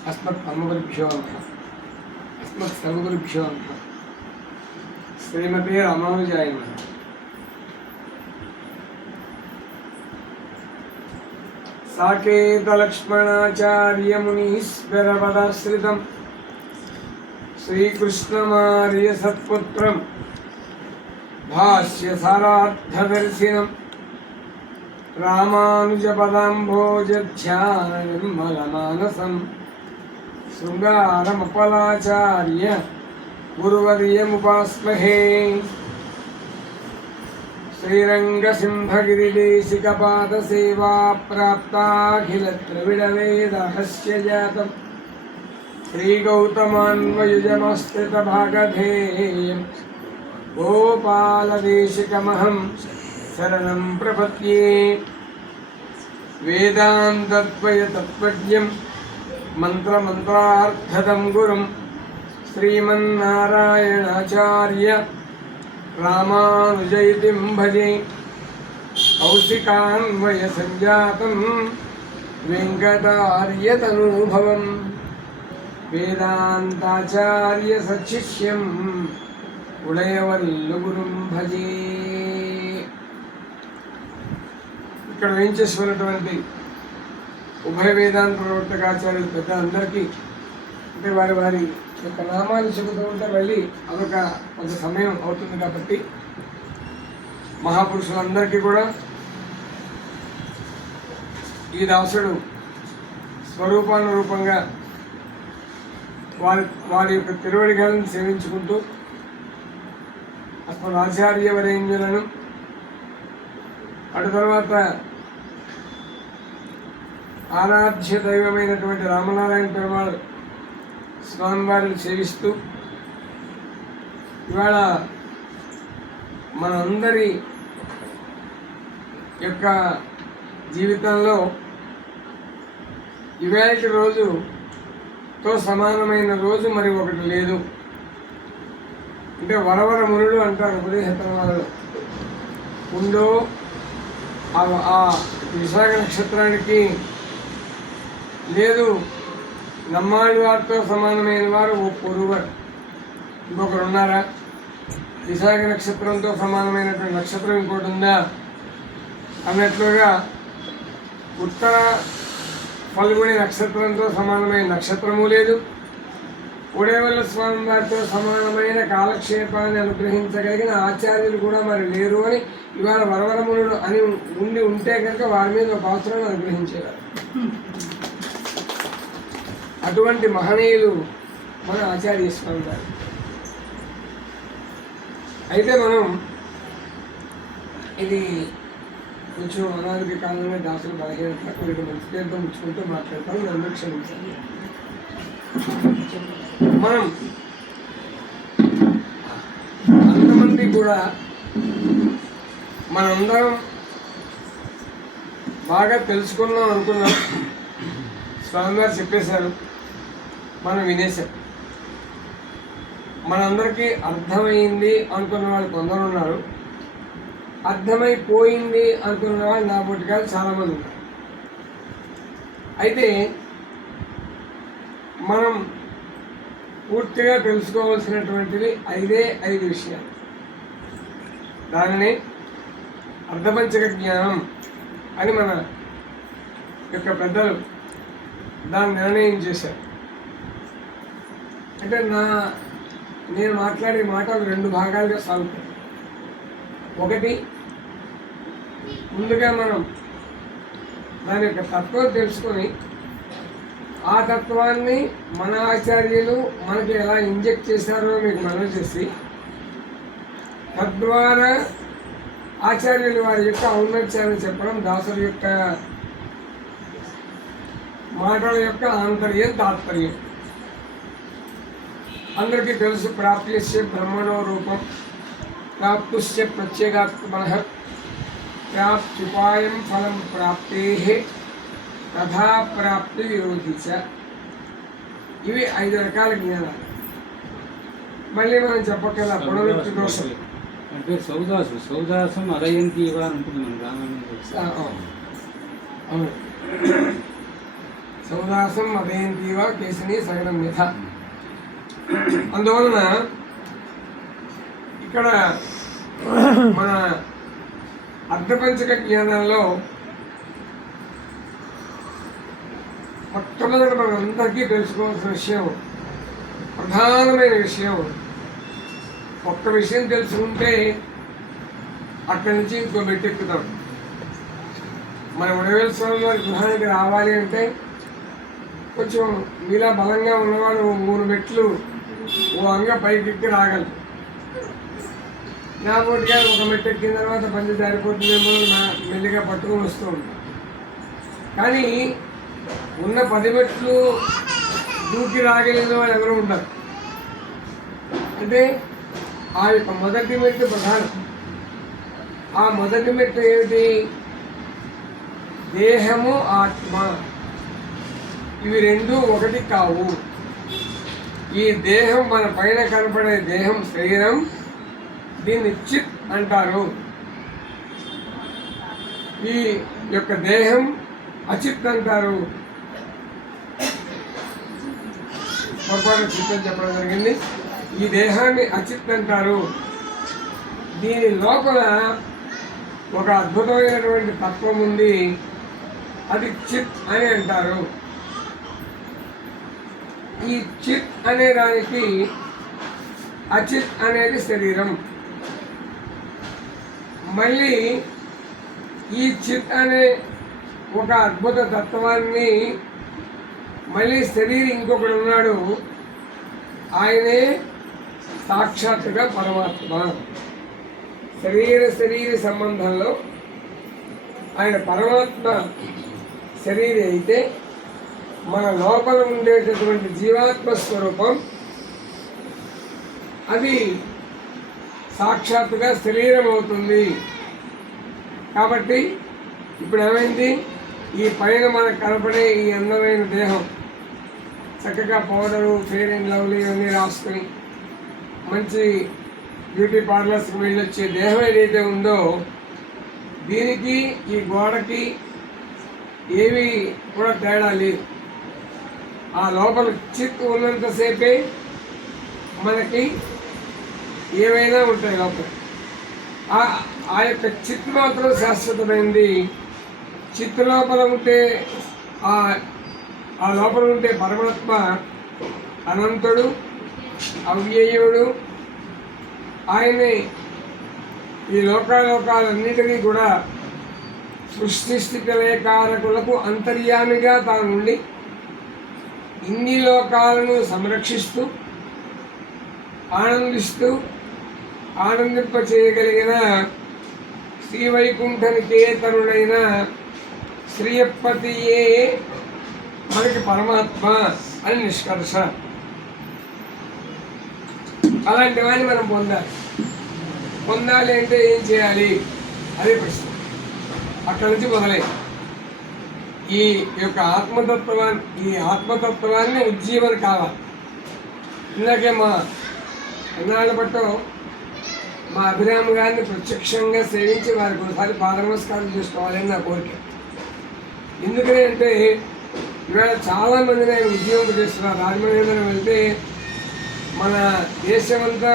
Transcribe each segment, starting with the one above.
अस्मत् परमगुरुभ्यो नमः। अस्मत् सर्वगुरुभ्यो नमः। श्रीमते रामानुजाय नमः। साकेतलक्ष्मणाचार्य मुनीश्वरपदाश्रितं श्रीकृष्णमार्य सत्पुत्रं भाष्यसारार्थदर्शिनं रामानुजपदाम्भोजध्याननिर्मलमानसं शृङ्गारमपलाचार्य गुरुवर्यमुपास्महे। श्रीरङ्गसिंहगिरिदेशिकपादसेवा प्राप्ताखिलद्रविडवेदहस्य जातं श्रीगौतमान्वयुजमस्थितभागधेयं गोपालदेशिकमहं शरणं प्रपद्ये। वेदान्तद्वयतत्त्वज्ञं मन्त्रमन्त्रार्थदं गुरुं श्रीमन्नारायणाचार्य रामानुजयतिं भजे। कौशिकान्वयसञ्जातं वेङ्कटार्यतनूभवं वेदान्ताचार्यसच्छिष्यम् उडयवल्लुगुरुं भजे। ఇక్కడ వేయించేసుకున్నటువంటి ఉభయ వేదాంత ప్రవర్తకాచార్యులు పెద్దలందరికీ అంటే వారి వారి యొక్క నామాలు చెబుతూ ఉంటే మళ్ళీ అదొక కొంత సమయం అవుతుంది కాబట్టి మహాపురుషులందరికీ కూడా ఈ దాసుడు స్వరూపానురూపంగా వారి యొక్క తిరువడిగాలను సేవించుకుంటూ అసలు ఆచార్యవరేణ్యులను అటు తర్వాత ఆరాధ్య దైవమైనటువంటి రామనారాయణ పెరుమాళ్ స్వామివారిని సేవిస్తూ ఇవాళ మనందరి యొక్క జీవితంలో ఇవాళ రోజుతో సమానమైన రోజు మరి ఒకటి లేదు. అంటే వరవర మునులు అంటారు ఉపదేశతరంలో ఉందో ఆ విశాఖ నక్షత్రానికి లేదు. నమ్మాళ్ళ వారితో సమానమైన వారు ఓ పొరువర్ ఇంకొకరు ఉన్నారా? విశాఖ నక్షత్రంతో సమానమైనటువంటి నక్షత్రం ఇంకోటి ఉందా అన్నట్లుగా ఉత్తర ఫల్గుని నక్షత్రంతో సమానమైన నక్షత్రము లేదు. ఉడేవల్ల స్వామి వారితో సమానమైన కాలక్షేపాన్ని అనుగ్రహించగలిగిన ఆచార్యులు కూడా మరి లేరు అని ఇవాళ వరవరమునుడు అని ఉంటే కనుక వారి మీద ఒక పాత్రను అనుగ్రహించేవారు. అటువంటి మహనీయులు మన ఆచార్య స్వామి వారు. అయితే మనం ఇది కొంచెం అనారోగ్య కాలంలో దాసులు బలహీనత వీటి మంచి పేరుతో ముచ్చుకుంటూ మాట్లాడతాం, నన్ను క్షమించాలి. మనం అంతమంది కూడా మనందరం బాగా తెలుసుకున్నాం అనుకున్నాం. స్వామివారు చెప్పేశారు, మనం వినేశాం. మనందరికీ అర్థమైంది అనుకున్న వాళ్ళు కొందరు ఉన్నారు, అర్థమైపోయింది అనుకున్న వాళ్ళు నా పొట్టికాలు చాలామంది ఉన్నారు. అయితే మనం పూర్తిగా తెలుసుకోవాల్సినటువంటివి 5 విషయాలు. దానిని అర్ధపంచక జ్ఞానం అని మన యొక్క పెద్దలు దాన్ని నిర్ణయం చేశారు. అంటే నేను మాట్లాడే మాటలు 2 భాగాలుగా సాగుతాయి. ఒకటి, ముందుగా మనం దాని యొక్క తత్వం తెలుసుకొని ఆ తత్వాన్ని మన ఆచార్యులు మనకి ఎలా ఇంజెక్ట్ చేశారో మీకు మనవి చేసి తద్వారా ఆచార్యులు వారి యొక్క ఔన్నత్యాన్ని చెప్పడం, దాసుల యొక్క మాటల యొక్క ఆంతర్యం తాత్పర్యం. అందరికీ తెలుసు, ప్రాప్యస్య బ్రహ్మణో రూపం, ప్రాప్తుశ్చ ప్రత్యేగాత్మనః, ప్రాప్త్యుపాయం ఫలం ప్రాప్తేః తథా ప్రాప్తి విరోధి చ. ఇవి 5 రకాల జ్ఞానాలు. మళ్ళీ మనం చెప్పగల పునరుక్తి దోషం అంటే సౌదాసం అరయంతి ఉంటుంది మన రామాయణం. సౌదాసం మదయంతీవా కేశిని సగడం యథ. అందువలన ఇక్కడ మన అర్ధపంచక జ్ఞానాల్లో మొట్టమొదటి మనందరికీ తెలుసుకోవాల్సిన విషయం, ప్రధానమైన విషయం, ఒక్క విషయం తెలుసుకుంటే అక్కడి నుంచి ఇంకో మెట్టెక్కుతాం. మన ఉడవేల స్వామి వారి గృహానికి రావాలి అంటే కొంచెం మీలా బలంగా ఉన్నవాడు 3 మెట్లు ఓ అంగ పైకెక్కి రాగలరు. నా పోటీగా ఒక మెట్టు ఎక్కిన తర్వాత పంచి జారిపోతుందేమో మెల్లిగా పట్టుకొని వస్తూ ఉంటాం. కానీ ఉన్న 10 మెట్లు దూకి రాగలిగిన వాళ్ళు ఎవరు ఉంటారు. అంటే ఆ యొక్క మొదటి మెట్టు ప్రధానం. ఆ మొదటి మెట్టు ఏమిటి? దేహము ఆత్మ ఇవి రెండు ఒకటి కావు. ఈ దేహం మన పైన కనపడే దేహం శరీరం, దీన్ని చిత్ అంటారు. ఈ యొక్క దేహం అచిత్ అంటారు. పొరపాటు చిత్ అని చెప్పడం జరిగింది. ఈ దేహాన్ని అచిత్ అంటారు. దీని లోపల ఒక అద్భుతమైనటువంటి తత్వం ఉంది, అది చిత్ అని అంటారు. ఈ చిత్ అనే దానికి అచిత్ అనేది శరీరం. మళ్ళీ ఈ చిత్ అనే ఒక అద్భుత తత్వాన్ని మళ్ళీ శరీరం ఇంకొకడు ఉన్నాడు, ఆయనే సాక్షాత్తుగా పరమాత్మ. శరీర సంబంధంలో ఆయన పరమాత్మ శరీరం అయితే, మన లోపల ఉండేటటువంటి జీవాత్మ స్వరూపం అది సాక్షాత్తుగా శరీరం అవుతుంది. కాబట్టి ఇప్పుడు ఏమైంది? ఈ పైన మనకు కనపడే ఈ అందమైన దేహం చక్కగా పౌడరు, ఫెయిర్ అండ్ లవ్లీ ఇవన్నీ రాసుకొని మంచి బ్యూటీ పార్లర్స్కి వెళ్ళొచ్చే దేహం ఏదైతే ఉందో, దీనికి ఈ గోడకి ఏమీ కూడా తేడా లేదు. ఆ లోపల చిత్ ఉన్నంతసేపే మనకి ఏవైనా ఉంటాయి లోపల. ఆ యొక్క చిత్ మాత్రం శాశ్వతమైంది. చిత్ లోపల ఉంటే ఆ లోపల ఉంటే పరమాత్మ అనంతుడు, అవ్యయుడు. ఆయనే ఈ లోకాలన్నిటినీ కూడా సృష్టి స్థితి లయకారకులకు అంతర్యామిగా తానుండి ఇన్ని లోకాలను సంరక్షిస్తూ ఆనందింప చేయగలిగిన శ్రీవైకుంఠ నికేతనుడైన శ్రీయపతియే మనకి పరమాత్మ అని నిష్కర్ష. అలాంటి వాడిని మనం పొందాలి అంటే ఏం చేయాలి? అదే ప్రశ్న. అక్కడి నుంచి మొదలై ఈ యొక్క ఆత్మతత్వాన్ని ఉజ్జీవన కావాలి. ఇందాకే ఎన్నాళ్ళ పట్టో మా అభిరామ్ గారిని ప్రత్యక్షంగా సేవించి వారికి ఒకసారి పాద నమస్కారం చేసుకోవాలని నా కోరిక. ఎందుకని అంటే ఇవాళ చాలామందిని ఆయన ఉద్యోగం చేస్తున్నారు. రాజమహేంద్రం వెళ్తే మన దేశమంతా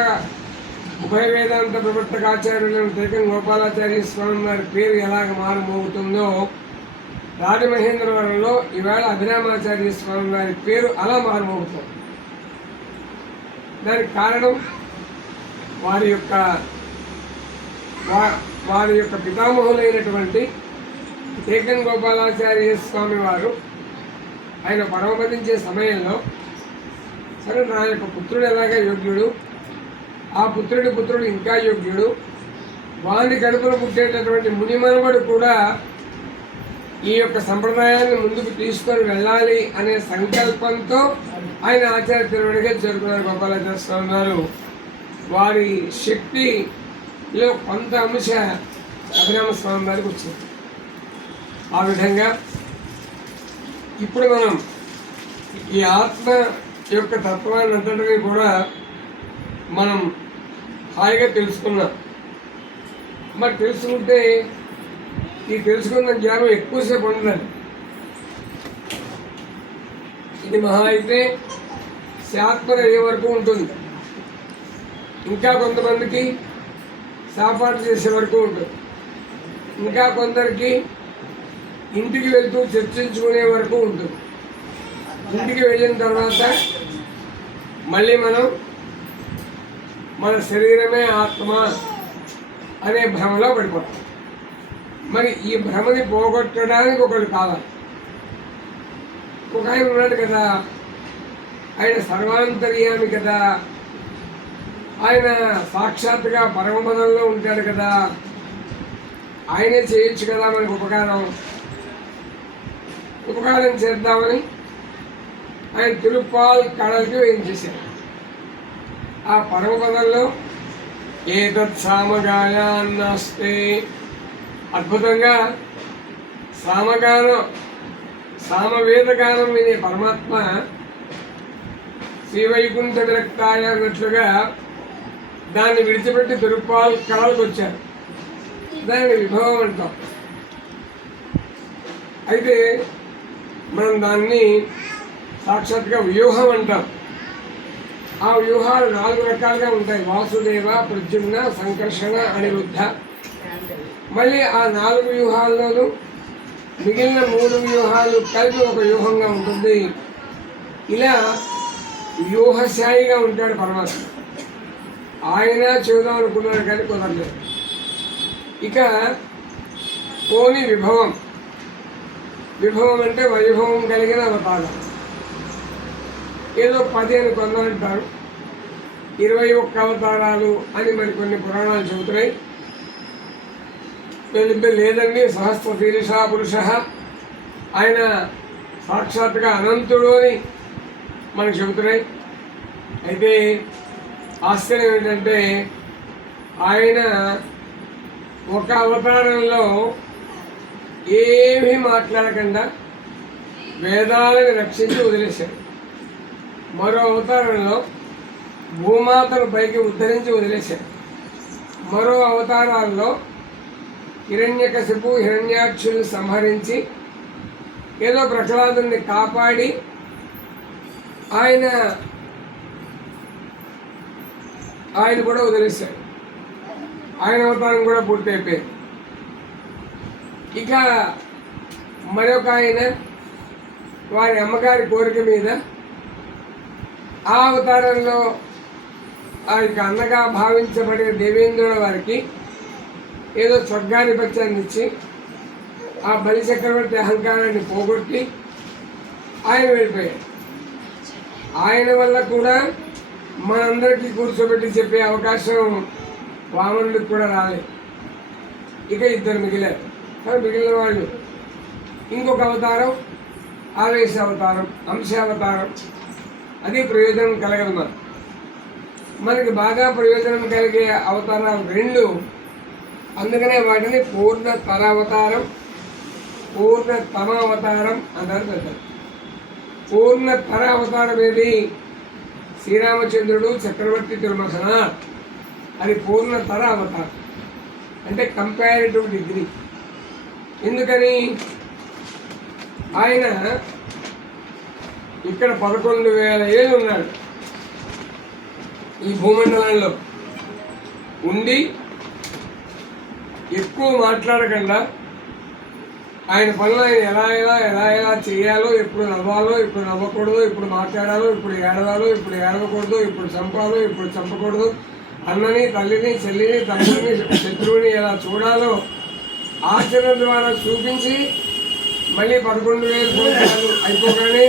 ఉభయ వేదాంత ప్రవర్తకాచార్యులను టేకం గోపాలాచార్య స్వామి వారి పేరు ఎలాగ మారుమోగుతుందో, రాజమహేంద్రవరంలో ఈవేళ అభిరామాచార్య స్వామి వారి పేరు అలా మారుమోగుతుంది. దానికి కారణం వారి యొక్క పితామహులైనటువంటి టేకం గోపాలాచార్య స్వామి వారు ఆయన పరమపదించే సమయంలో, సరే నా యొక్క పుత్రుడు ఎలాగా యోగ్యుడు, ఆ పుత్రుడు ఇంకా యోగ్యుడు, వాని కడుపున పుట్టేటటువంటి మునిమనవడు కూడా ఈ యొక్క సంప్రదాయాన్ని ముందుకు తీసుకొని వెళ్ళాలి అనే సంకల్పంతో ఆయన ఆచార్య తిరువడిగా చేరుకున్నారు గోపాలాచార్య స్వామి వారు. వారి శక్తిలో కొంత అంశ అభిరామ స్వామి వారికి వచ్చింది. ఆ విధంగా ఇప్పుడు మనం ఈ ఆత్మ యొక్క తత్వాన్ని అంతటినీ కూడా మనం హాయిగా తెలుసుకున్నాం. మరి తెలుసుకుంటే ఈ తెలుసుకున్న జ్ఞానం ఎక్కువసేపు ఉండదు. ఇది మహా అయితే శాత్మర అయ్యే వరకు ఉంటుంది. ఇంకా కొంతమందికి సాపాటు చేసే వరకు ఉంటుంది. ఇంకా కొందరికి ఇంటికి వెళ్తూ చర్చించుకునే వరకు ఉంటుంది. ఇంటికి వెళ్ళిన తర్వాత మళ్ళీ మనం మన శరీరమే ఆత్మ అనే భ్రమలో పడిపోతాం. మరి ఈ భ్రమని పోగొట్టడానికి ఒకరు కావాలి. ఒక ఆయన ఉన్నాడు కదా, ఆయన సర్వాంతర్యామి కదా, ఆయన సాక్షాత్తుగా పరమపదంలో ఉంటాడు కదా, ఆయనే చేయొచ్చు కదా మనకు ఉపకారం చేద్దామని ఆయన తిరుప్పాల్ కళలకి వేయించేశారు. ఆ పరమపదంలో ఏతత్ సామగాయాన్నాస్తే అద్భుతంగా సామవేదగానం వినే పరమాత్మ శ్రీవైకుంఠ విరక్తాయ అన్నట్లుగా దాన్ని విడిచిపెట్టి తిరుప్పాల్ కళలకు వచ్చారు. దాన్ని విభవం అంటాం. అయితే మనం దాన్ని సాక్షాత్గా వ్యూహం అంటాం. ఆ వ్యూహాలు 4 రకాలుగా ఉంటాయి: వాసుదేవ, ప్రద్యుమ్న, సంకర్షణ, అనిరుద్ధ. మళ్ళీ ఆ 4 వ్యూహాల్లోనూ మిగిలిన 3 వ్యూహాలు కలిపి ఒక వ్యూహంగా ఉంటుంది. ఇలా వ్యూహశాయిగా ఉంటాడు పరమాత్మ. ఆయన చూద్దాం అనుకున్నాడు కానీ కుదరలేదు. ఇక పోని విభవం అంటే వైభవం కలిగిన అవతారం. ఏదో 10 అని కొందరు అంటారు, 21 అవతారాలు అని మరికొన్ని పురాణాలు చెబుతున్నాయి. లేదండి, సహస్ర శీర్ష పురుష, ఆయన సాక్షాత్తుగా అనంతుడు అని మనకు చెబుతున్నాయి. అయితే ఆశ్చర్యం ఏంటంటే ఆయన ఒక అవతారంలో ఏమీ మాట్లాడకుండా వేదాలను రక్షించి వదిలేశాడు. మరో అవతారంలో భూమాతను పైకి ఉద్ధరించి వదిలేశాడు. మరో అవతారాల్లో హిరణ్యకశిపు, హిరణ్యాక్షుల్ని సంహరించి ఏదో ప్రహ్లాదుని కాపాడి ఆయన కూడా వదిలేశాడు. ఆయన అవతారం కూడా పూర్తి అయిపోయింది. ఇక మరొక ఆయన వారి అమ్మగారి కోరిక మీద ఆ అవతారంలో ఆయనకు అన్నగా భావించబడే దేవేంద్రుల వారికి ఏదో స్వర్గాధిపత్యాన్ని ఇచ్చి ఆ బలి చక్రవర్తి అహంకారాన్ని పోగొట్టి ఆయన వెళ్ళిపోయాడు. ఆయన వల్ల కూడా మనందరికీ కూర్చోబెట్టి చెప్పే అవకాశం వామనుడికి కూడా రాలేదు. ఇక 2 మిగిలారు. కానీ మిగిలిన వాళ్ళు ఇంకొక అవతారం ఆవేశ అవతారం, అంశావతారం. అది ప్రయోజనం కలగదు. మనకి బాగా ప్రయోజనం కలిగే అవతారాలు 2. అందుకనే వాటిని పూర్ణతరావతారం, పూర్ణతమావతారం అంటారు పెద్దలు. పూర్ణతరావతారం ఏది? శ్రీరామచంద్రుడు చక్రవర్తి తిరుమల, అది పూర్ణతర అవతారం. అంటే కంపారిటివ్ డిగ్రీ. ఎందుకని? ఆయన ఇక్కడ 11,000 ఏళ్ళు ఉన్నాడు. ఈ భూమండలంలో ఉండి ఎక్కువ మాట్లాడకుండా ఆయన పనులు ఆయన ఎలా చేయాలో, ఎప్పుడు నవ్వాలో, ఎప్పుడు నవ్వకూడదు, ఎప్పుడు మాట్లాడాలో, ఇప్పుడు ఏడవాలో, ఇప్పుడు ఏడవకూడదు, ఇప్పుడు చంపాలో, ఇప్పుడు చంపకూడదు, అన్నని, తల్లిని, చెల్లిని, తమ్ముడిని, శత్రువుని ఎలా చూడాలో ఆచరణ ద్వారా చూపించి మళ్ళీ 11,000 సంవత్సరాలు అయిపోగానే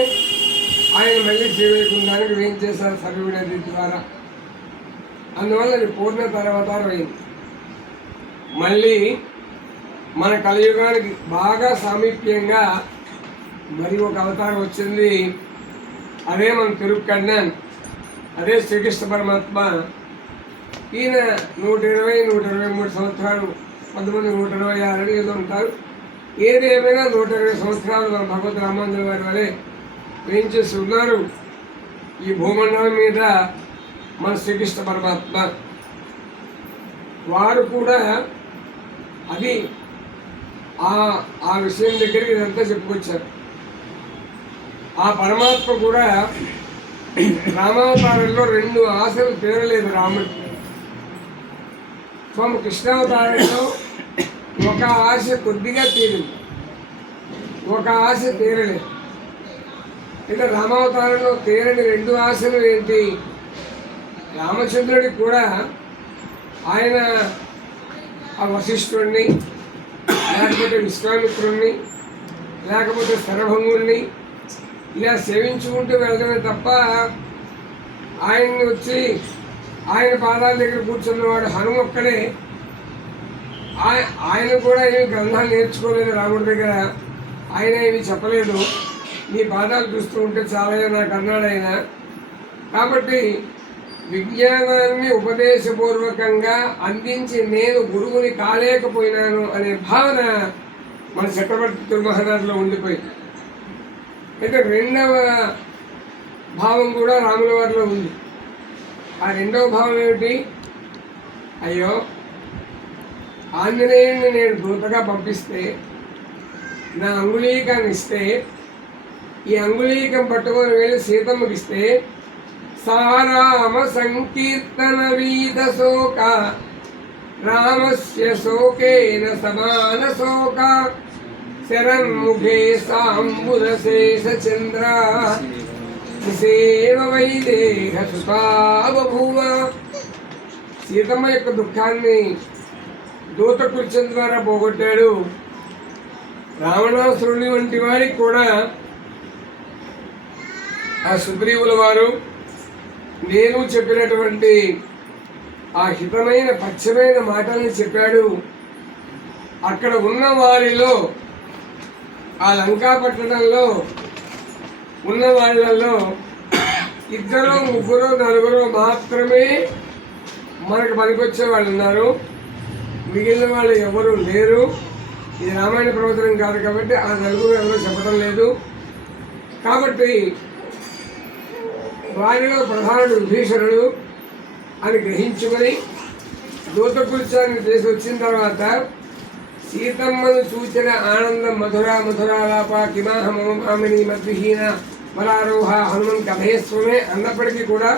ఆయన మళ్ళీ శ్రీవైకుంఠానికి వేయించేశారు సర్వీనది ద్వారా. అందువల్ల అది పూర్ణతర అవతారం అయింది. మళ్ళీ మన కలియుగానికి బాగా సామీప్యంగా మరి ఒక అవతారం వచ్చింది. అదే మన తిరుక్కన్నన్, అదే శ్రీకృష్ణ పరమాత్మ. ఈయన 120-123 సంవత్సరాలు, 126 ఏదో ఉంటారు. ఏది ఏమైనా 120 సంవత్సరాలు మన భగవద్ రామానుజుల వారి వలె వేయించేసి ఉన్నారు ఈ భూమండలం మీద మన శ్రీకృష్ణ పరమాత్మ. వారు కూడా అది ఆ విషయం దగ్గరికి ఇదంతా చెప్పుకొచ్చారు. ఆ పరమాత్మ కూడా రామావతారంలో 2 ఆశలు తీరలేదు రాముడికి. స్వామి కృష్ణావతారంలో ఒక ఆశ కొద్దిగా తీరింది, ఒక ఆశ తీరలేదు. ఇక రామావతారంలో తీరని 2 ఆశలు ఏంటి? రామచంద్రుడికి కూడా ఆయన ఆ వశిష్ఠుడిని, లేకపోతే విశ్వామిత్రుడిని, లేకపోతే శరభంగుడిని ఇలా సేవించుకుంటూ వెళ్ళడమే తప్ప ఆయన్ని వచ్చి ఆయన పాదాల దగ్గర కూర్చున్నవాడు హనుమొక్కడే. ఆయన కూడా ఏమి గ్రంథాలు నేర్చుకోలేదు రాముడి దగ్గర, ఆయన ఏమి చెప్పలేదు. నీ పాదాలు చూస్తూ ఉంటే చాలా నాకు అన్నాడు ఆయన. కాబట్టి విజ్ఞానాన్ని ఉపదేశపూర్వకంగా అందించి నేను గురువుని కాలేకపోయినాను అనే భావన మన చక్రవర్తి మహారాజులో ఉండిపోయింది. అయితే 2వ భావం కూడా రాముల వారిలో ఉంది. ఆ 2వ భావం ఏమిటి? అయ్యో, ఆంజనేయుడిని నేను దూతగా పంపిస్తే నా అంగుళీకాన్ని ఇస్తే, ఈ అంగుళీకం పట్టుకొని వెళ్ళి సీతమ్మకి ఇస్తే సారామ సంకీర్తన వీద శోక రామస్య శోకేన సమాన శోక శరన్ముఖే సాంబురశేష చంద్ర సేవ వైదేహ సుతా బభూవ. సీతమ్మ యొక్క దుఃఖాన్ని దూత కృత్యం ద్వారా పోగొట్టాడు. రావణాసురుని వంటి వారికి కూడా ఆ సుగ్రీవుల వారు నేను చెప్పినటువంటి ఆ హితమైన పచ్చమైన మాటల్ని చెప్పాడు. అక్కడ ఉన్న వారిలో, ఆ లంకా పట్టణంలో ఉన్న వాళ్ళలో 2, 3, 4 మాత్రమే మనకు పనికొచ్చే వాళ్ళు ఉన్నారు. మిగిలిన వాళ్ళు ఎవరు లేరు. ఇది రామాయణ ప్రవచనం కాదు కాబట్టి ఆ 4 ఎవరో చెప్పడం లేదు. కాబట్టి వారిలో ప్రధానుడు విభీషణుడు అని గ్రహించుకొని దూతకృత్యాన్ని చేసి వచ్చిన తర్వాత సీతమ్మను చూచిన ఆనందం మధుర మధురాలాప కిమాహ మమ మామిని మద్విహీన మరారోహ హనుమన్ కథయస్వమే అన్నప్పటికీ కూడా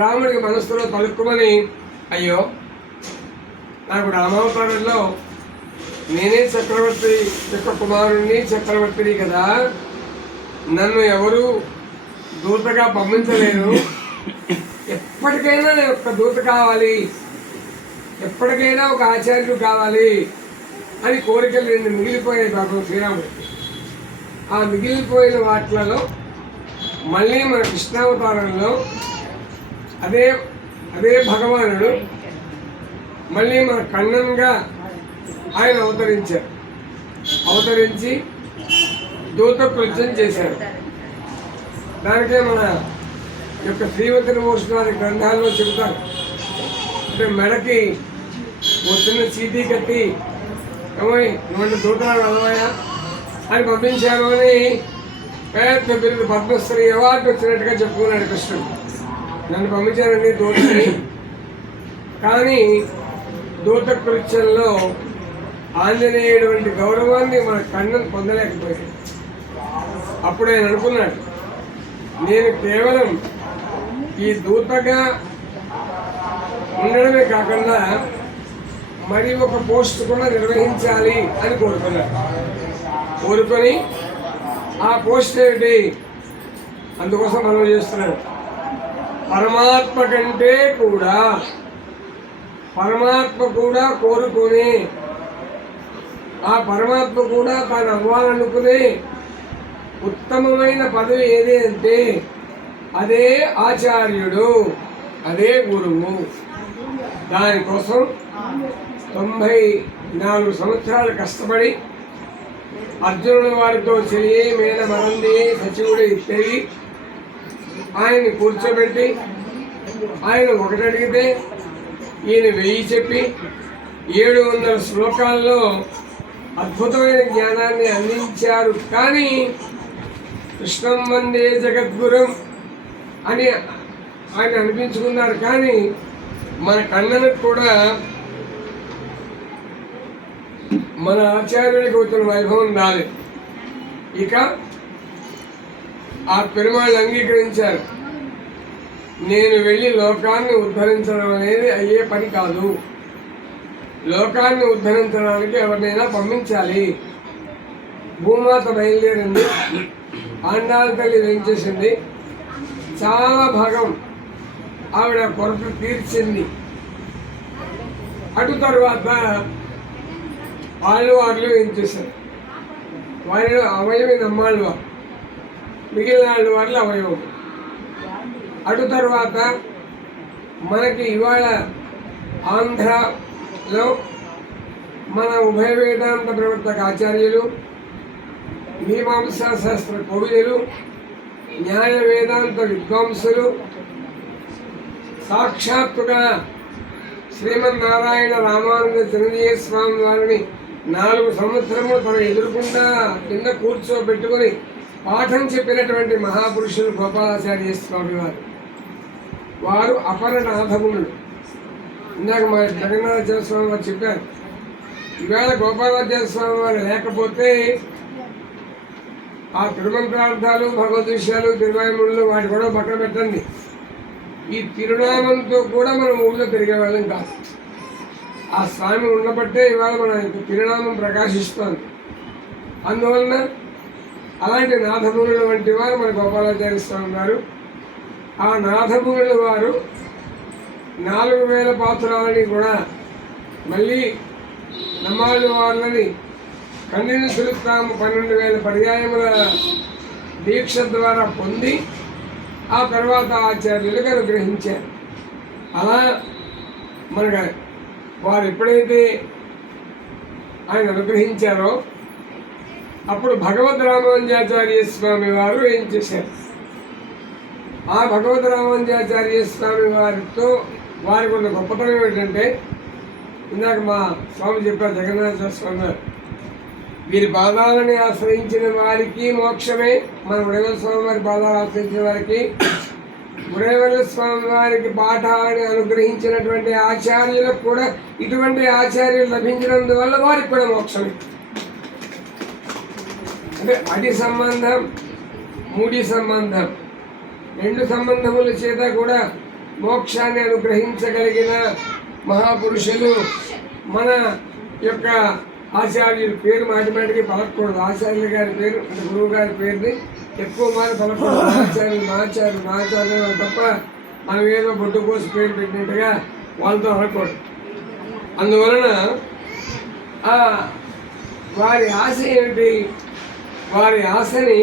రాముడికి మనస్సులో తలుక్కుమని, అయ్యో నాకు రామావతారంలో నేనే చక్రవర్తి యొక్క కుమారుణ్ణి, చక్రవర్తిని కదా, నన్ను ఎవరు దూతగా పంపించలేరు. ఎప్పటికైనా నేను ఒక దూత కావాలి, ఎప్పటికైనా ఒక ఆచార్యుడు కావాలి అని కోరికలు 2 మిగిలిపోయాయి పాపం శ్రీరాముడికి. ఆ మిగిలిపోయిన వాటిలలో మళ్ళీ మన కృష్ణావతారంలో అదే అదే భగవానుడు మళ్ళీ మన కన్నన్గా ఆయన అవతరించారు. అవతరించి దూత కృత్యం చేశారు. దానికే మన యొక్క శ్రీవతి మోక్షాది గ్రంథాల్లో చెబుతారు. అంటే మెడకి ఓ చిన్న చీటీ కట్టి ఏమోయ్ నువ్వు దూతరాడు అలవాయా అని పంపించారు అని పెద్ద బిరుదు పద్మశ్రీ అవార్డు వచ్చినట్టుగా చెప్పుకున్నాడు కృష్ణుడు. నన్ను పంపించారండి దూతని. కానీ దూత కృత్యంలో ఆంజనేయుడు వంటి గౌరవాన్ని మన కన్నన్ పొందలేకపోయాడు. అప్పుడు ఆయన అనుకున్నాడు, నేను కేవలం ఈ దూతగా ఉండడమే కాకుండా మరి ఒక పోస్ట్ కూడా నిర్వహించాలి అని కోరుకున్నాడు. కోరుకొని ఆ పోస్ట్ ఏంటి అందుకోసం మనం చేస్తున్నాడు. పరమాత్మ కంటే కూడా పరమాత్మ కూడా కోరుకొని ఆ పరమాత్మ కూడా తాను అవ్వాలనుకునే ఉత్తమమైన పదవి ఏది అంటే అదే ఆచార్యుడు, అదే గురువు. దానికోసం 94 సంవత్సరాలు కష్టపడి అర్జునుడు వారితో చెలియే మేన మరంది సచివుడు ఇత్తేవి ఆయన్ని కూర్చోబెట్టి ఆయన ఒకటి అడిగితే ఈయన 1000 చెప్పి 700 శ్లోకాల్లో అద్భుతమైన జ్ఞానాన్ని అందించారు. కానీ కృష్ణం వందే జగద్గురం అని ఆయన అనిపించుకున్నారు. కానీ మన కన్నలకు కూడా మన ఆచార్యుడికి వచ్చిన వైభవం రాలేదు. ఇక ఆ పెరుమాళ్ళు అంగీకరించారు. నేను వెళ్ళి లోకాన్ని ఉద్ధరించడం అనేది అయ్యే పని కాదు. లోకాన్ని ఉద్ధరించడానికి ఎవరినైనా పంపించాలి. భూమాత బయలుదేరింది, ఆండాళ్ళ తల్లి వేయించేసింది, చాలా భాగం ఆవిడ కొరత తీర్చింది. అటు తరువాత వాళ్ళు ఏం చేశారు, వాళ్ళు అవయవి నమ్మాళ్ళు వారు, మిగిలిన వాళ్ళు అవయవం. అటు తర్వాత మనకి ఇవాళ ఆంధ్రలో మన ఉభయ వేదాంత ప్రవర్తక ఆచార్యులు, మీమాంసా శాస్త్ర కవులు, న్యాయ వేదాంత విద్వాంసులు, సాక్షాత్తుగా శ్రీమన్నారాయణ రామానంద చిరంజీవి స్వామి వారిని 4 సంవత్సరములు తన ఎదురుకుండా కింద కూర్చోబెట్టుకుని పాఠం చెప్పినటువంటి మహాపురుషులు గోపాలాచార్య స్వామి వారు అపరనాథములు. ఇందాక మా జగన్నాథాచార్య స్వామి వారు చెప్పారు, ఈవేళ గోపాలాచార్య స్వామి వారు లేకపోతే ఆ తిరుమంత్రార్థాలు, భగవద్ విషయాలు, తిరువాయుముళ్ళు వాటి కూడా పక్కన పెట్టండి, ఈ తిరునామంతో కూడా మనం ఊళ్ళో తిరిగే వాళ్ళం కాదు. ఆ స్వామి ఉన్నబట్టే ఇవాళ మన తిరునామం ప్రకాశిస్తోంది. అందువలన అలాంటి నాథమునుల వంటి వారు మన గోపాలాచార్య స్వామి వారు. ఆ నాథమునుల వారు 4000 పాత్రలని కూడా మళ్ళీ నమ్మాళ్ళు వాళ్ళని కన్నీని సులుస్తాము 12,000 పర్యాయముల దీక్ష ద్వారా పొంది ఆ తర్వాత ఆచార్యులుగా అనుగ్రహించారు. అలా మనకు వారు ఎప్పుడైతే ఆయన అనుగ్రహించారో అప్పుడు భగవద్ రామానుజాచార్య స్వామి వారు ఏం చేశారు, ఆ భగవద్ రామానుజాచార్య స్వామి వారితో వారికి ఉన్న గొప్పతనం ఏంటంటే, ఇందాక మా స్వామి చెప్పారు జగన్నాథ స్వామి వారు, వీరి పాదాలని ఆశ్రయించిన వారికి మోక్షమే. మన ఉడవల స్వామి వారి పాదాలు ఆశ్రయించిన వారికి, ఉడవల స్వామి వారికి పాఠాలని అనుగ్రహించినటువంటి ఆచార్యులకు కూడా ఇటువంటి ఆచార్యులు లభించినందువల్ల వారికి కూడా మోక్షమే. అంటే అడి సంబంధం, మూడి సంబంధం, 2 సంబంధముల చేత కూడా మోక్షాన్ని అనుగ్రహించగలిగిన మహాపురుషులు మన యొక్క ఆచార్యుల పేరు మాటిమాటికి పలకూడదు. ఆచార్యుల గారి పేరు అంటే గురువు గారి పేరుని ఎక్కువ మంది పలకూడదు. ఆచార్యులు తప్ప మనం ఏదో బొట్టు కోసి పేరు పెట్టినట్టుగా వాళ్ళతో అనకూడదు. అందువలన వారి ఆశ ఏమిటి, వారి ఆశని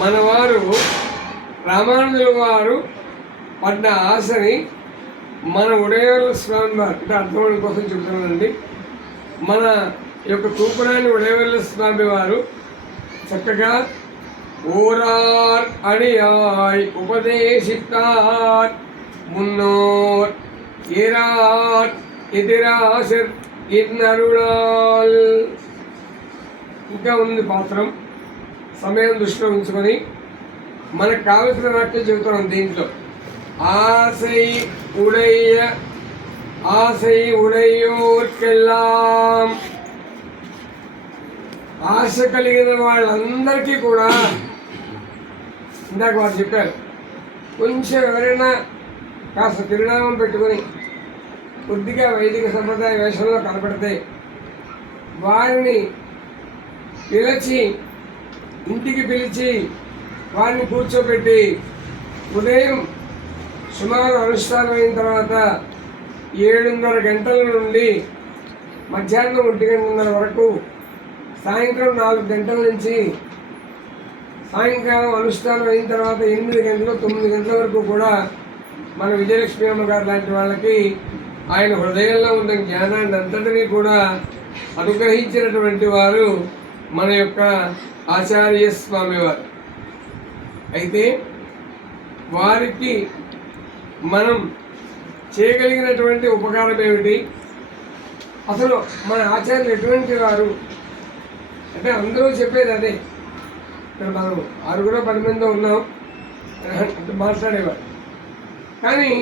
మనవారు రామానుజుల వారు పడ్డ ఆశని మన ఉడయవల స్వామి వారు, అంటే అర్థం కోసం చెప్తున్నానండి, మన యొక్క తూపురాని ఉడయవల స్వామి వారు చక్కగా ఓరార్ అడియాయ్ ఉపదేశితార్ మున్నోర్ ఏరార్ ఎదిరాశర్ ఇన్నరుళాల్. ఇంకా ఉంది పాత్రం, సమయం దృష్టిలో ఉంచుకొని మనకు కావలసిన వాక్యం చెబుతున్నాం దీంట్లో. ఆశై ఉడయ్యోర్కెల్లాం, ఆశ కలిగిన వాళ్ళందరికీ కూడా ఇందాక వారు చెప్పారు, కొంచెం ఎవరైనా కాస్త తిరునామం పెట్టుకొని కొద్దిగా వైదిక సంప్రదాయ వేషంలో కనపడితే వారిని ఇంటికి పిలిచి వారిని కూర్చోబెట్టి ఉదయం సుమారు అనుష్ఠానం అయిన తర్వాత 7:30 గంటల నుండి మధ్యాహ్నం 1:30 వరకు, సాయంత్రం 4 గంటల నుంచి సాయంకాలం అనుష్ఠానం అయిన తర్వాత 8 గంటలు 9 గంటల వరకు కూడా మన విజయలక్ష్మి అమ్మగారు లాంటి వాళ్ళకి ఆయన హృదయంలో ఉన్న జ్ఞానాన్ని అంతటినీ కూడా అనుగ్రహించినటువంటి వారు మన యొక్క ఆచార్య స్వామి వారు. అయితే వారికి మనం చేయగలిగినటువంటి ఉపకారం ఏమిటి, అసలు మన ఆచార్యులు ఎటువంటి వారు అంటే అందరూ చెప్పేది అదే. ఇక్కడ మనం 6 మంది ఉన్నాం అంటే మాట్లాడేవారు, కానీ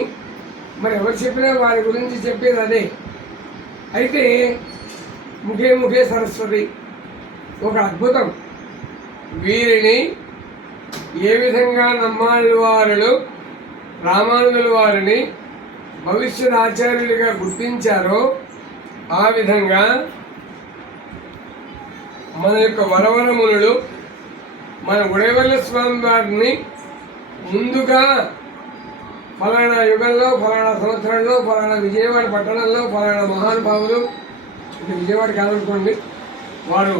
మరి ఎవరు చెప్పినా వారి గురించి చెప్పేది అదే. అయితే ముఖే సరస్వతి ఒక అద్భుతం. వీరిని ఏ విధంగా నమ్మాళ్ళ వారులు రామానుజుల వారిని భవిష్యత్ ఆచార్యులుగా గుర్తించారో ఆ విధంగా మన యొక్క వరవరమునులు మన ఉడయవల్ల స్వామి వారిని ముందుగా ఫలానా యుగంలో ఫలానా సంవత్సరంలో ఫలానా విజయవాడ పట్టణంలో ఫలానా మహానుభావులు ఇది విజయవాడ కాదనుకోండి వారు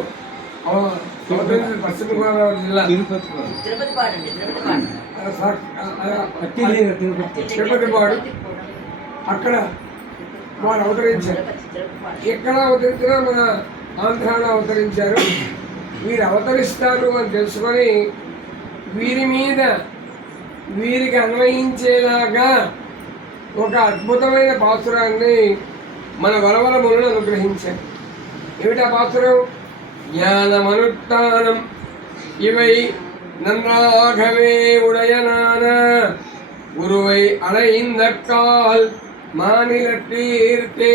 పశ్చిమ గోదావరి జిల్లా తిరుపతి వాడు అక్కడ వారు అవతరించారు. ఎక్కడ అవతరించినా మన ఆంధ్రాలో అవతరించారు. వీరు అవతరిస్తారు అని తెలుసుకొని వీరి మీద వీరికి అన్వయించేలాగా ఒక అద్భుతమైన పాసురాన్ని మన వరవర మునులు అనుగ్రహించారు. ఏమిటా పాసురం? జ్ఞానమనుష్ఠానం ఇవై నన్రాఘవే ఉడయనాన గురువై అడయిందక్కాల్ மாநிலத்தீர்த்தேனார்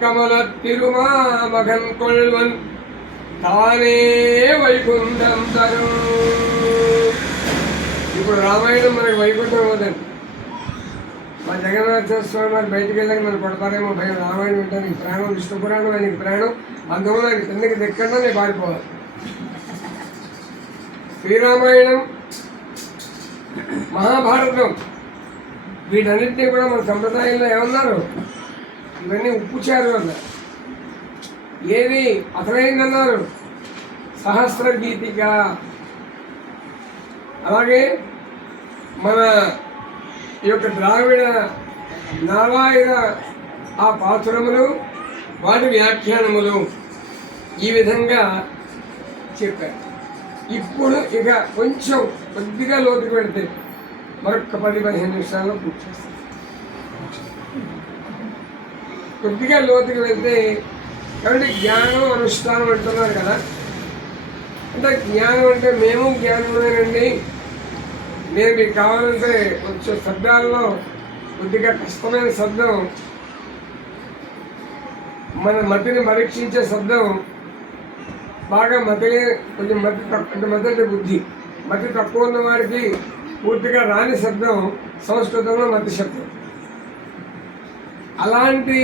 கமல திருமாமகன் கொள்வன் తానే వైకుంఠం తరం. ఇప్పుడు రామాయణం మనకి వైకుంఠం అవుతుంది. మా జగన్నాథ స్వామి వారు బయటికి వెళ్ళాక మనం పడతారేమో భయం. రామాయణం వింటానికి ప్రాణం, విష్ణు పురాణం ఆయనకి ప్రాణం, అందువల్ల ఆయన కిందకి దిక్కన్నా నేను పారిపోవాలి. శ్రీరామాయణం, మహాభారతం వీటన్నింటినీ కూడా మన సంప్రదాయంలో ఏమన్నారు? ఇవన్నీ ఉప్పుచారు అన్నారు. ఏది అసలైందన్నారు? సహస్ర గీతిక. అలాగే మన ఈ యొక్క ద్రావిడ నారాయణ ఆ పాసురములు వాటి వ్యాఖ్యానములు ఈ విధంగా చెప్పారు. ఇప్పుడు ఇక కొంచెం కొద్దిగా లోతుకు పెడితే మరొక 10-15 నిమిషాల్లో పూర్తి చేస్తాం. కొద్దిగా లోతుకు వెళ్తే కాబట్టి జ్ఞానం అనుష్ఠానం అంటున్నారు కదా. అంటే జ్ఞానం అంటే మేము జ్ఞానమేనండి. నేను మీకు కావాలంటే కొంచెం శబ్దాల్లో కొద్దిగా కష్టమైన శబ్దం, మన మతిని పరీక్షించే శబ్దం, బాగా మతిని కొంచెం మతి తక్కువ, మతి అంటే బుద్ధి, మతి తక్కువ ఉన్న వారికి పూర్తిగా రాని శబ్దం సంస్కృతంలో మతి శబ్దం. అలాంటి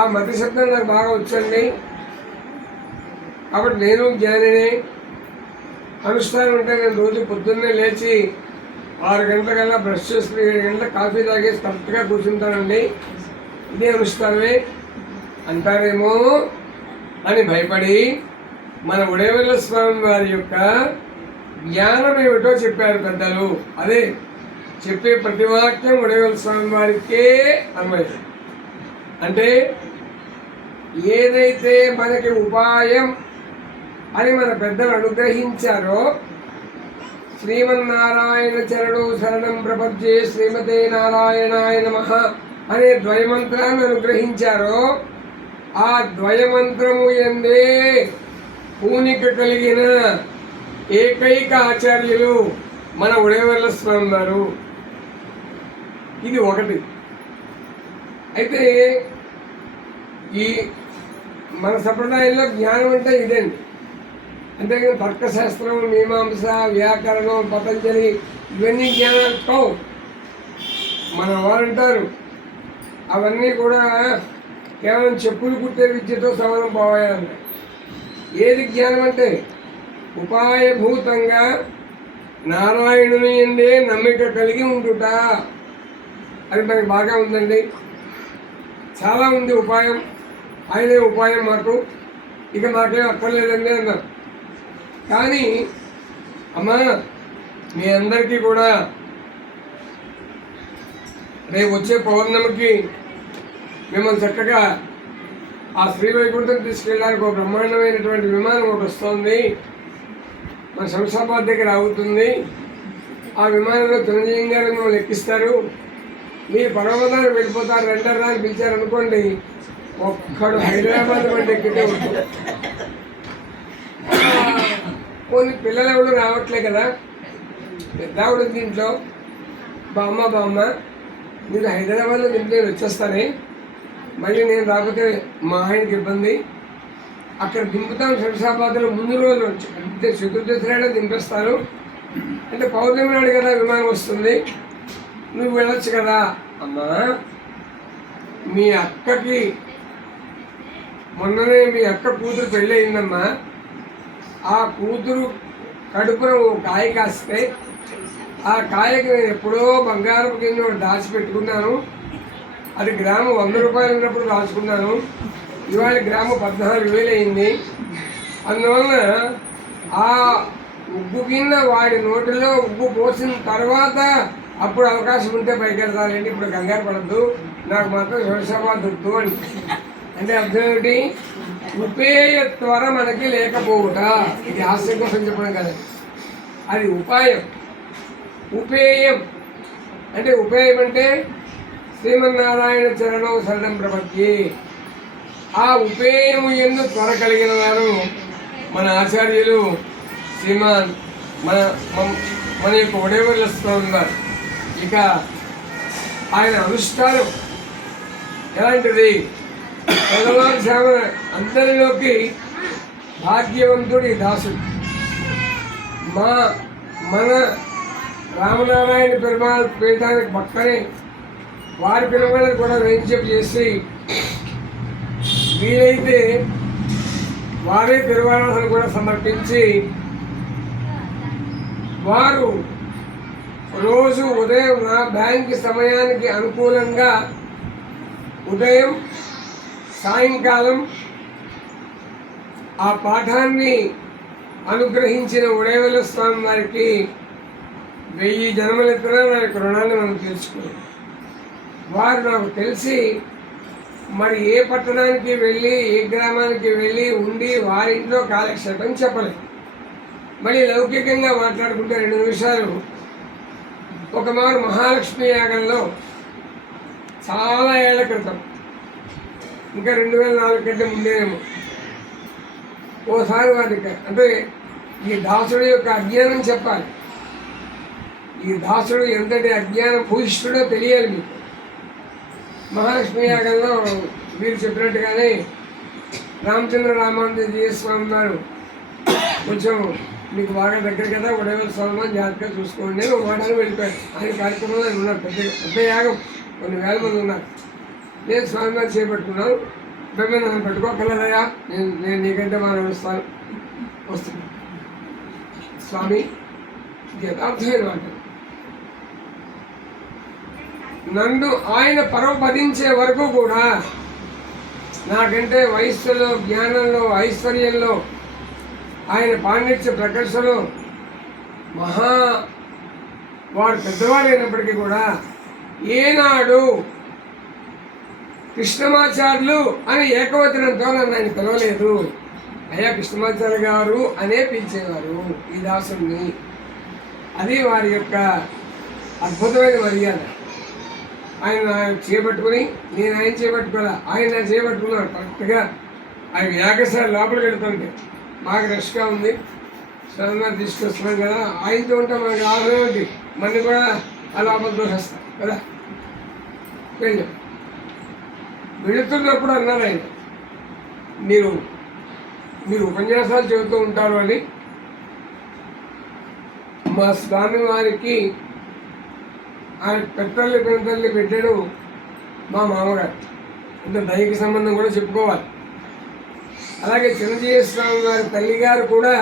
ఆ మతి శబ్దం నాకు బాగా వచ్చండి. కాబట్టి నేను జ్ఞానినే. అనుష్ఠానం అంటే నేను రోజు పొద్దున్నే లేచి 6 గంటలకల్లా బ్రష్ చేసుకుని 7 గంటలకు కాఫీ తాగేసి కరెక్ట్గా కూర్చుంటానండి. ఇదే అనుష్ఠానమే అంటారేమో అని భయపడి మన ఉడయవల్ల స్వామి వారి యొక్క జ్ఞానం ఏమిటో చెప్పారు పెద్దలు. అదే చెప్పే ప్రతి వాక్యం ఉడయవల్ల స్వామి వారికే అన్వయం. అంటే ఏదైతే మనకి ఉపాయం అని మన పెద్దలు అనుగ్రహించారో, శ్రీమన్నారాయణ చరణు శరణం ప్రపంచే శ్రీమతే నారాయణాయ నమః అనే ద్వయమంత్రాన్ని అనుగ్రహించారో, ఆ ద్వయమంత్రము యందే పూనిక కలిగిన ఏకైక ఆచార్యులు మన ఉడయవల్ల స్వామి వారు. ఇది ఒకటి. అయితే ఈ మన సంప్రదాయంలో జ్ఞానం అంటే ఇదండి. అంతేకాని తర్కశాస్త్రం, మీమాంస, వ్యాకరణం, పతంజలి ఇవన్నీ జ్ఞానాలు కావు. మన వారు అంటారు అవన్నీ కూడా కేవలం చెప్పులు కుట్టే విద్యతో సమానం పోవాలంట. ఏది జ్ఞానం అంటే ఉపాయభూతంగా నారాయణుని యందే నమ్మిక కలిగి ఉండుట. అది మనకి బాగా ఉందండి. చాలా ఉంది ఉపాయం. ఆయనే ఉపాయం మాకు, ఇక మాకేం అక్కర్లేదండి అన్నారు. కానీ అమ్మా, మీ అందరికీ కూడా రేపు వచ్చే పౌర్ణమికి మిమ్మల్ని చక్కగా ఆ శ్రీవైకుంఠం తీసుకెళ్ళడానికి ఒక బ్రహ్మాండమైనటువంటి విమానం ఒకటి వస్తుంది. మన శంషాబాద్ దగ్గర ఆగుతుంది. ఆ విమానంలో చిరంజీవి గారు మిమ్మల్ని ఎక్కిస్తారు. మీరు పర్వతానికి వెళ్ళిపోతారు, రెండర్రా అని పిలిచారనుకోండి, ఒక్కడు హైదరాబాద్ వంటి ఎక్కితే ఉంటుంది. కొన్ని పిల్లలు ఎవరు రావట్లే కదా. పెద్దావిడ దీంట్లో బామ్మ మీరు హైదరాబాద్లో దింపి నేను వచ్చేస్తానే, మళ్ళీ నేను రాకపోతే మా ఆయనకి ఇబ్బంది. అక్కడ దింపుతాం శంషాబాద్లో ముందు రోజు అంటే చతుర్దశి నాడే దింపేస్తారు. అంటే పౌర్ణమి నాడు కదా విమానం వస్తుంది, నువ్వు వెళ్ళొచ్చు కదా. అమ్మా, మీ అక్కకి మొన్ననే మీ అక్క కూతురు పెళ్ళి అయిందమ్మా. ఆ కూతురు కడుపున ఓ కాయ కాస్తే ఆ కాయకి నేను ఎప్పుడో బంగారపు గిన్నె దాచిపెట్టుకున్నాను. అది గ్రాము 100 రూపాయలు ఉన్నప్పుడు దాచుకున్నాను. ఇవాళ గ్రాము 14,000 అయింది. అందువలన ఆ ఉగ్గు గిన్నె వాడి నోటిలో ఉగ్గు పోసిన తర్వాత అప్పుడు అవకాశం ఉంటే పైకి వెళ్తానండి, ఇప్పుడు కంగారు పడద్దు, నాకు మాత్రం శివశాబాద్ వద్దు అని. అంటే అర్థం ఏమిటి? ఉపేయ త్వర మనకి లేకపోవుట. ఇది హాస్యం కోసం చెప్పడం కదా, అది ఉపాయం. ఉపేయం అంటే ఉపేయం అంటే శ్రీమన్నారాయణ చరణం శరణం ప్రపత్తి. ఆ ఉపేయము ఎందు త్వర కలిగిన వారు మన ఆచార్యులు శ్రీమాన్ మన యొక్క ఒడేవర్లు వస్తూ ఉన్నారు. ఇక ఆయన అనుష్ఠానం ఎలాంటిది? తెల్లవారుజామ అందరిలోకి భాగ్యవంతుడి దాసుడు. మన రామనారాయణ పెరుమాళ్ పీఠానికి పక్కనే వారి పిల్లలను కూడా వేంచేపు చేసి వీలైతే వారే పెరుమాళాలను కూడా సమర్పించి వారు రోజు ఉదయం నా బ్యాంక్ సమయానికి అనుకూలంగా ఉదయం సాయంకాలం ఆ పాఠాన్ని అనుగ్రహించిన ఉడేవల స్వామి వారికి 1000 జన్మలెత్తిన నా యొక్క రుణాన్ని మనం తీర్చుకున్నాం. వారు నాకు తెలిసి మరి ఏ పట్టణానికి వెళ్ళి ఏ గ్రామానికి వెళ్ళి ఉండి వారింట్లో కాలక్షేపం చెప్పలేదు. మళ్ళీ లౌకికంగా మాట్లాడుకుంటే 2 నిమిషాలు. ఒక మారు మహాలక్ష్మి యాగంలో చాలా ఏళ్ల క్రితం, ఇంకా 2004 కంటే ముందేనేమో, ఓసారి వారికి అంటే ఈ దాసుడి యొక్క అజ్ఞానం చెప్పాలి. ఈ దాసుడు ఎంతటి అజ్ఞాన భూయిష్ఠుడో తెలియాలి మీకు. మహాలక్ష్మి యాగంలో మీరు చెప్పినట్టుగానే రామచంద్ర రామానందజీ స్వామి వారు కొంచెం మీకు బాగా దగ్గర కదా, ఉడేవల స్వామి జాగ్రత్తగా చూసుకోండి అని వాడాలని వెళ్ళిపోయారు. ఆయన కార్యక్రమంలో ఆయన ఉన్నారు. పెద్ద యాగం, కొన్ని వేల మంది ఉన్నారు. నేను స్వామి వారు చేపట్టుకున్నాను. నన్ను పెట్టుకోగలరయ్యా, నేను నీకంటే బాగా నడుస్తాను వస్తుంది. స్వామి యథార్థమైన మాట. నన్ను ఆయన పరమపదించే వరకు కూడా నాకంటే వయస్సులో, జ్ఞానంలో, ఐశ్వర్యంలో, ఆయన పాండిత్య ప్రకర్షలో వారు పెద్దవారైనప్పటికీ కూడా ఏనాడు కృష్ణమాచార్యులు అని ఏకవచనంతో నన్ను ఆయన పిలవలేదు. అయ్యా కృష్ణమాచార్య గారు అనే పిలిచేవారు ఈ దాసుని. అది వారి యొక్క అద్భుతమైన మర్యాద. ఆయన చేపట్టుకుని నేను ఆయన చేపట్టుకోలే, ఆయన చేపట్టుకున్నాడు కరెక్ట్గా. ఆయన యాగశాల లోపలికి వెళ్తుంటే మాకు రష్గా ఉంది, స్వామివారు తీసుకొస్తున్నాం కదా, ఆయనతో ఉంటే మనకి ఆదరణ ఉంది, మళ్ళీ కూడా ఆ లోపల దోషేస్తాం కదా. వెళ్ళాం. వెళుతున్నప్పుడు అన్నారు ఆయన, మీరు ఉపన్యాసాలు చెబుతూ ఉంటారు అని. మా స్వామి వారికి ఆయన పెద్దల్ని పెట్టాడు మా మామగారు. అంటే దైహిక సంబంధం కూడా చెప్పుకోవాలి. అలాగే చిరంజీవి స్వామి వారి తల్లిగారు కూడా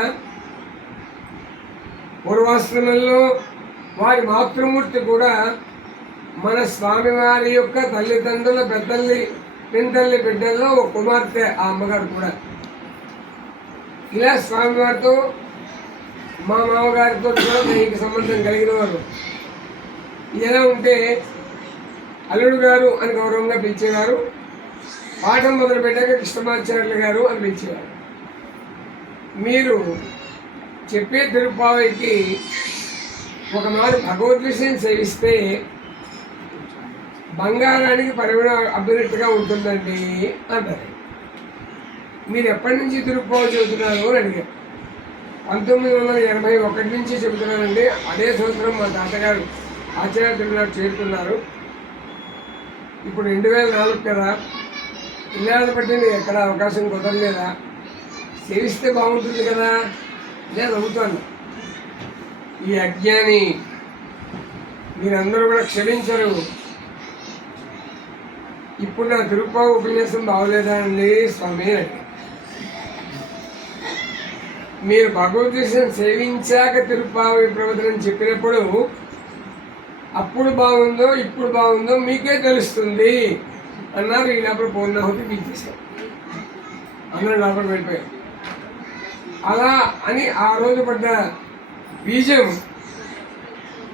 పూర్వాశ్రమంలో వారి మాతృమూర్తి కూడా మన స్వామివారి యొక్క తల్లిదండ్రుల పెద్దల్ని బిడ్డల్లో ఒక కుమార్తె ఆ అమ్మగారు కూడా. ఇలా స్వామివారితో మా మామగారితో కూడా దైహిక సంబంధం కలిగిన వారు. ఎలా ఉంటే అల్లుడు గారు అని గౌరవంగా పిలిచేవారు. పాఠం మొదలుపెట్టాక కృష్ణమాచార్యులు గారు అని పిలిచేవారు. మీరు చెప్పే తిరుపావైకి ఒక మారు భగవద్ విషయం సేవిస్తే బంగారానికి పరిమాణం అభివృద్ధిగా ఉంటుందండి అంటారు. మీరు ఎప్పటి నుంచి తిరుపావు చెబుతున్నారు అని అడిగారు. 1981 నుంచి చెబుతున్నానండి. అదే సంవత్సరం మా తాతగారు ఆచార్య తిరునాడు చేరుకున్నారు. ఇప్పుడు 2004 కదా, ఇల్లాడ పట్టింది ఎక్కడ అవకాశం కుదరలేదా, సేవిస్తే బాగుంటుంది కదా, నేను నమ్ముతాను. ఈ అజ్ఞాని మీరందరూ కూడా క్షమించరు. ఇప్పుడు నా తిరుప్పావు ఉపన్యాసం బాగోలేదా అండి స్వామి? మీరు భగవద్గీతను సేవించాక తిరుప్పావు ప్రవచనం చెప్పినప్పుడు అప్పుడు బాగుందో ఇప్పుడు బాగుందో మీకే తెలుస్తుంది అన్నారు. ఈ లోపల పూర్ణాహుతి తీసేశారు, అందరూ లోపల వెళ్ళిపోయారు. అలా అని ఆ రోజు పడ్డ బీజం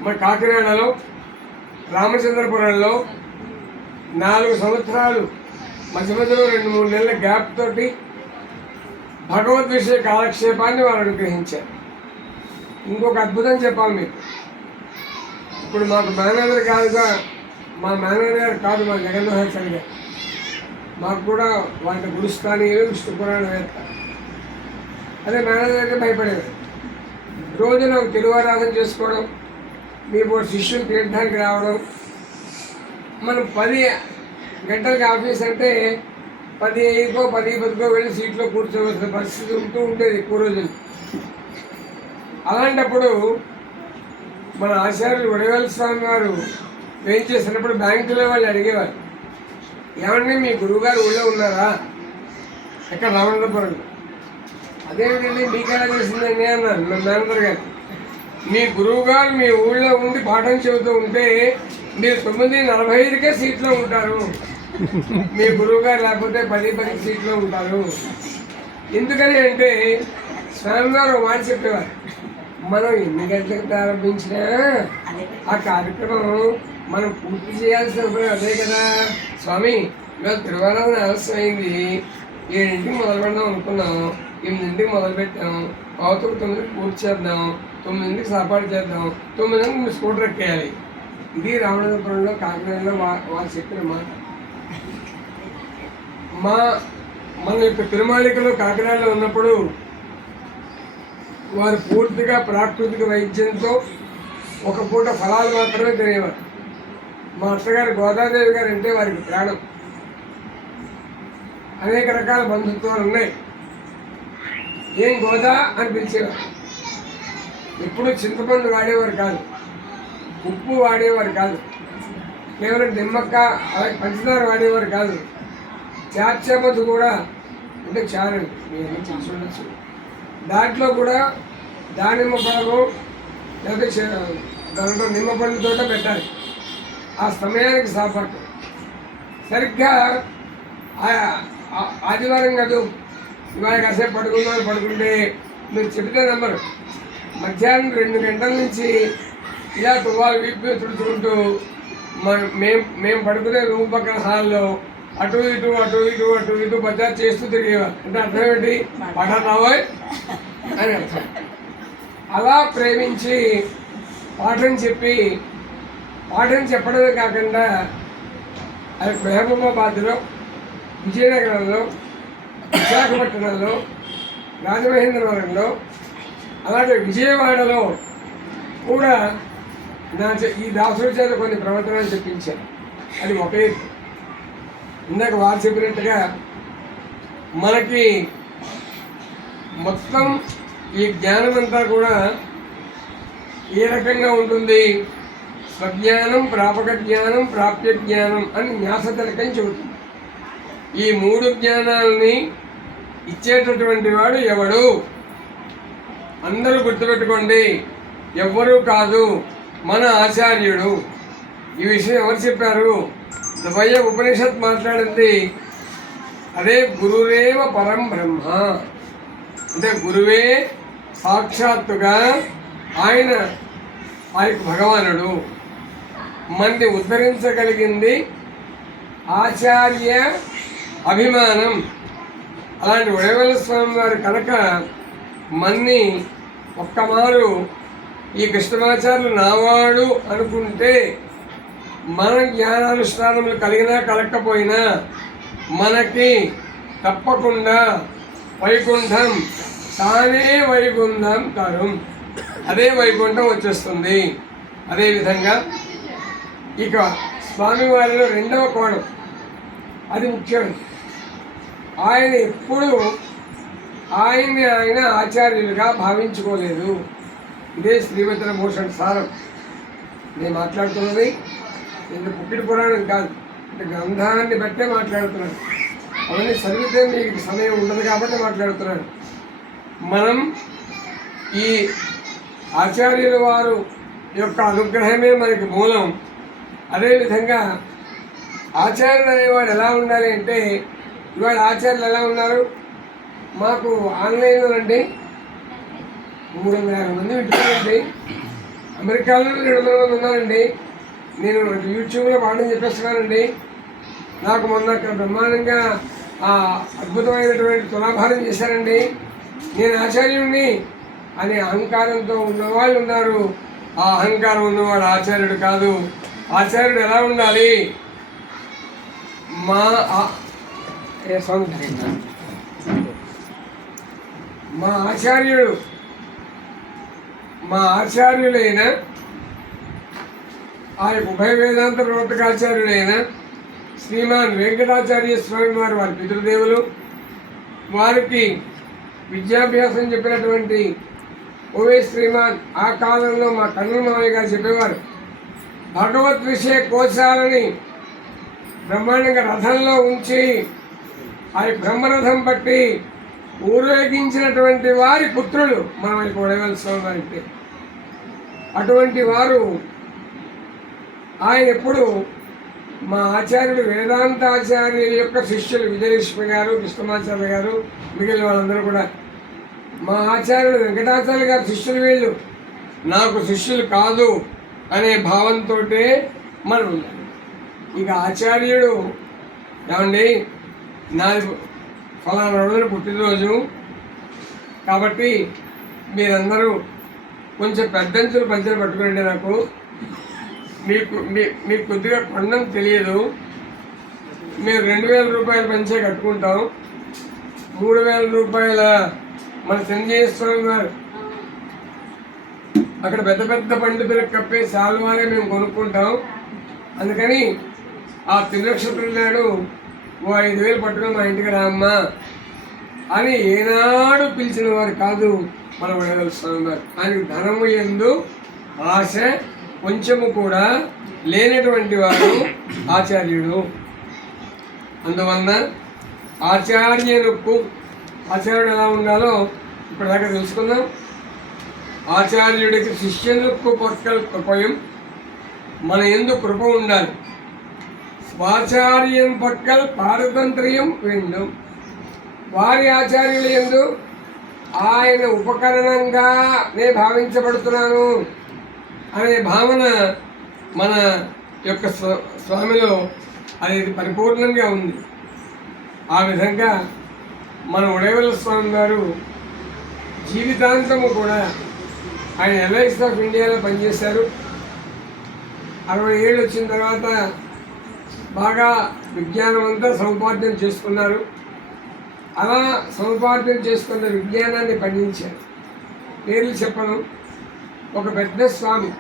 మన కాకినాడలో రామచంద్రపురంలో 4 సంవత్సరాలు మధ్య మధ్యలో 2-3 నెలల గ్యాప్ తోటి భగవద్ విషయ కాలక్షేపాన్ని వారు అనుగ్రహించారు. ఇంకొక అద్భుతం చెప్పాలి మీకు. ఇప్పుడు మాకు మేనేజర్ కాదుగా, మా మేనేజర్ గారు కాదు, మా జగన్మోహన్ గారు. మాకు కూడా వాళ్ళ గురుస్థానీయులు, విష్ణు పురాణ వేత్త. అదే మేనేజర్ అయితే భయపడేది. రోజు నాకు తిరువారాధన చేసుకోవడం, మీ పోటీ శిష్యులు తీర్థానికి రావడం. మనం 10 గంటలకి ఆఫీస్ అంటే 10:05కో 10:10కో వెళ్ళి సీట్లో కూర్చోవలసిన పరిస్థితి ఉంటూ ఉండేది ఎక్కువ రోజులు. అలాంటప్పుడు మన ఆచార్యులు వడివేల స్వామి వారు ఏం చేసినప్పుడు బ్యాంకులో వాళ్ళు అడిగేవారు, ఏమండి మీ గురువుగారు ఊళ్ళో ఉన్నారా? ఎక్కడ? రామచంద్రపురంలో. అదేమిటండి మీకెలా తెలిసిందండి అన్నారు నా మేనేజర్ గారు. మీ గురువు గారు మీ ఊళ్ళో ఉండి పాఠం చెబుతూ ఉంటే మీరు 9:45కే సీట్లో ఉంటారు, మీ గురువు గారు లేకపోతే 10 సీట్లో ఉంటారు. ఎందుకని అంటే స్వామివారు మాట చెప్పేవారు, మనం ఎన్ని గంటలకు ప్రారంభించినా ఆ కార్యక్రమం మనం పూర్తి చేయాల్సిన అదే కదా స్వామి. ఇవాళ తిరువారాధన ఆలస్యమైంది, 7ంటికి మొదలు పెడదాం అనుకున్నాం, 8ంటికి మొదలు పెట్టాం, 9:15కి పూర్తి చేద్దాం, 9ంటికి సాపాటు చేద్దాం, 9ంటికి మీరు స్కూటర్ ఎక్కేయాలి. ఇది రామచంద్రపురంలో కాకినాడలో వారు చెప్పిన మాట. మన యొక్క తిరుమాళికలో కాకినాడలో ఉన్నప్పుడు వారు పూర్తిగా ప్రాకృతిక వైద్యంతో ఒక పూట ఫలాలు మాత్రమే తినేవారు. మా అత్తగారు గోదాదేవి గారు అంటే వారికి ప్రాణం. అనేక రకాల బంధుత్వాలు ఉన్నాయి. ఏం గోదా అని పిలిచేవారు. ఎప్పుడు చింతపండు వాడేవారు కాదు, ఉప్పు వాడేవారు కాదు, కేవలం నిమ్మక్క అలాగే పంచదార వాడేవారు కాదు. చాచమదు కూడా అంటే చారండి, మీరు తెలిసి ఉండొచ్చు. దాంట్లో కూడా దానిమ్మ పழము లేకపోతే దాంట్లో నిమ్మ పండుతో పెట్టాలి. ఆ సమయానికి సాపాటు సరిగ్గా ఆదివారం కాదు, ఇవాళ కాసేపు పడుకుంటే మీరు చెబితే నెంబరు మధ్యాహ్నం 2 గంటల నుంచి ఇలా తువ్వాలు వీపు తుడుచుకుంటూ మేము పడుకునే రూమ్ పక్కన హాల్లో అటు ఇటు బజార్ చేస్తూ తిరిగేవారు. అంటే అర్థం ఏంటి? పఠారావోయ్ అని అర్థం. అలా ప్రేమించి పాఠం చెప్పడమే కాకుండా అది మహబూబాబాద్లో, విజయనగరంలో, విశాఖపట్నంలో, రాజమహేంద్రవరంలో, అలాగే విజయవాడలో కూడా ఈ దాసుల చేత కొన్ని ప్రవర్తనలు చెప్పించారు. అది ఒకే ఇందాక వారు చెప్పినట్టుగా మనకి మొత్తం ఈ జ్ఞానం అంతా కూడా ఏ రకంగా ఉంటుంది? స్వజ్ఞానం, ప్రాపక జ్ఞానం, ప్రాప్య జ్ఞానం అని న్యాసతలకం చెబుతుంది. ఈ 3 జ్ఞానాలని ఇచ్చేటటువంటి వాడు ఎవడు? అందరూ గుర్తుపెట్టుకోండి, ఎవ్వరూ కాదు, మన ఆచార్యుడు. ఈ విషయం ఎవరు చెప్పారు? ద్వయ ఉపనిషత్ మాట్లాడింది అదే. గురురేవ పరం బ్రహ్మ అంటే గురువే సాక్షాత్తుగా ఆయన భగవానుడు. మన్ని ఉద్ధరించగలిగింది ఆచార్య అభిమానం. అలాంటి వడివేల స్వామి వారి కనుక మన్ని ఒక్కమారు ఈ కృష్ణమాచార్యులు నావాడు అనుకుంటే మన జ్ఞానానుష్ఠానములు కలిగినా కలగకపోయినా మనకి తప్పకుండా వైకుంఠం తానే వైకుంఠం తరం, అదే వైకుంఠం వచ్చేస్తుంది. అదేవిధంగా ఇక స్వామివారిలో 2వ కోణం, అది ముఖ్యమైనది. ఆయన ఎప్పుడు ఆయన ఆచార్యులుగా భావించుకోలేదు. ఇదే శ్రీమతుల భూషణ్ సారం. నేను మాట్లాడుతున్నది ఇది పుట్టిన పురాణం కాదు, అంటే గ్రంథాన్ని బట్టే మాట్లాడుతున్నాను. అవన్నీ చదివితే మీకు సమయం ఉండదు కాబట్టి మాట్లాడుతున్నాను. మనం ఈ ఆచార్యుల వారు యొక్క అనుగ్రహమే మనకి మూలం. అదేవిధంగా ఆచార్యుడు అనేవాడు ఎలా ఉండాలి అంటే, ఇవాళ ఆచార్యులు ఎలా ఉన్నారు, మాకు ఆన్లైన్లో అండి 350 మంది వింటున్నారండి, అమెరికాలో 200 మంది ఉన్నారండి, నేను యూట్యూబ్లో పాఠం చెప్పేస్తున్నానండి, నాకు మొన్న అక్కడ బ్రహ్మాండంగా అద్భుతమైనటువంటి తులాభారం చేశారండి, నేను ఆచార్యుడిని అనే అహంకారంతో ఉన్నవాళ్ళు ఉన్నారు. ఆ అహంకారం ఉన్నవాడు ఆచార్యుడు కాదు. ఆచార్యుడు ఎలా ఉండాలి, మా ఆచార్యులైన ఆ ఉభయ వేదాంత ప్రవర్తకాచార్యులైన శ్రీమాన్ వెంకటాచార్య స్వామి వారు వారి పితృదేవులు, వారికి విద్యాభ్యాసం చెప్పినటువంటి ఓవే శ్రీమాన్ ఆ కాలంలో మా కన్నుల మామయ్య గారు చెప్పేవారు, భగవత్ విషయ కోశాలని బ్రహ్మాండంగా రథంలో ఉంచి ఆ బ్రహ్మరథం పట్టి ఊరేగించినటువంటి వారి పుత్రులు మనం ఇక్కడ ఉడవలసిన వారికి. అటువంటి వారు ఆయన ఎప్పుడు మా ఆచార్యుడు వేదాంతాచార్యుల యొక్క శిష్యులు విజయలక్ష్మి గారు, కృష్ణమాచార్య గారు, మిగిలిన వాళ్ళందరూ కూడా మా ఆచార్యుడు వెంకటాచార్య గారు శిష్యులు, వీళ్ళు నాకు శిష్యులు కాదు అనే భావంతో మనం ఉండాలి. ఇక ఆచార్యుడు ఏమండి నాది ఫలానా రోజున పుట్టినరోజు కాబట్టి మీరందరూ కొంచెం పెద్దంచులు పంచలు పట్టుకోండి, నాకు మీకు కొద్దిగా కొండం తెలియదు, మేము 2000 రూపాయల పంచే కట్టుకుంటాం, 3000 రూపాయల మన సంజయ స్వామి వారు అక్కడ పెద్ద పెద్ద పండితులకు కప్పే శాలువాలే మేము కొనుక్కుంటాం, అందుకని ఆ తిరునక్షత్రం నాడు 5000 పట్టుకొని మా ఇంటికి రామ్మా అని ఏనాడు పిలిచిన వారు కాదు మన వడగల స్వామి వారు. ఆయనకు ధనము యందు ఆశ కొంచెము కూడా లేనటువంటి వాడు ఆచార్యుడు. అందువలన ఆచార్యుడు ఎలా ఉండాలో ఇప్పటిదాకా తెలుసుకుందాం. ఆచార్యుడికి శిష్యులకు పక్కల కృపయం, మన యందు కృప ఉండాలి. స్వాచార్యం పక్కల పారతంత్ర్యం வேண்டும். వారి ఆచార్యుల యందు ఆయన ఉపకరణంగా నే భావించబడుతున్నాను అనే భావన మన యొక్క స్వామిలో అది పరిపూర్ణంగా ఉంది. ఆ విధంగా మన ఉడయవల స్వామి గారు జీవితాంతము కూడా ఆయన ఎల్ఐసి ఆఫ్ ఇండియాలో పనిచేశారు. 60 ఏళ్ళు వచ్చిన తర్వాత బాగా విజ్ఞానం అంతా సముపార్జన చేసుకున్నారు. అలా సముపార్జన చేసుకున్న విజ్ఞానాన్ని పండించారు. పేర్లు చెప్పను. ఒక పెద్ద స్వామి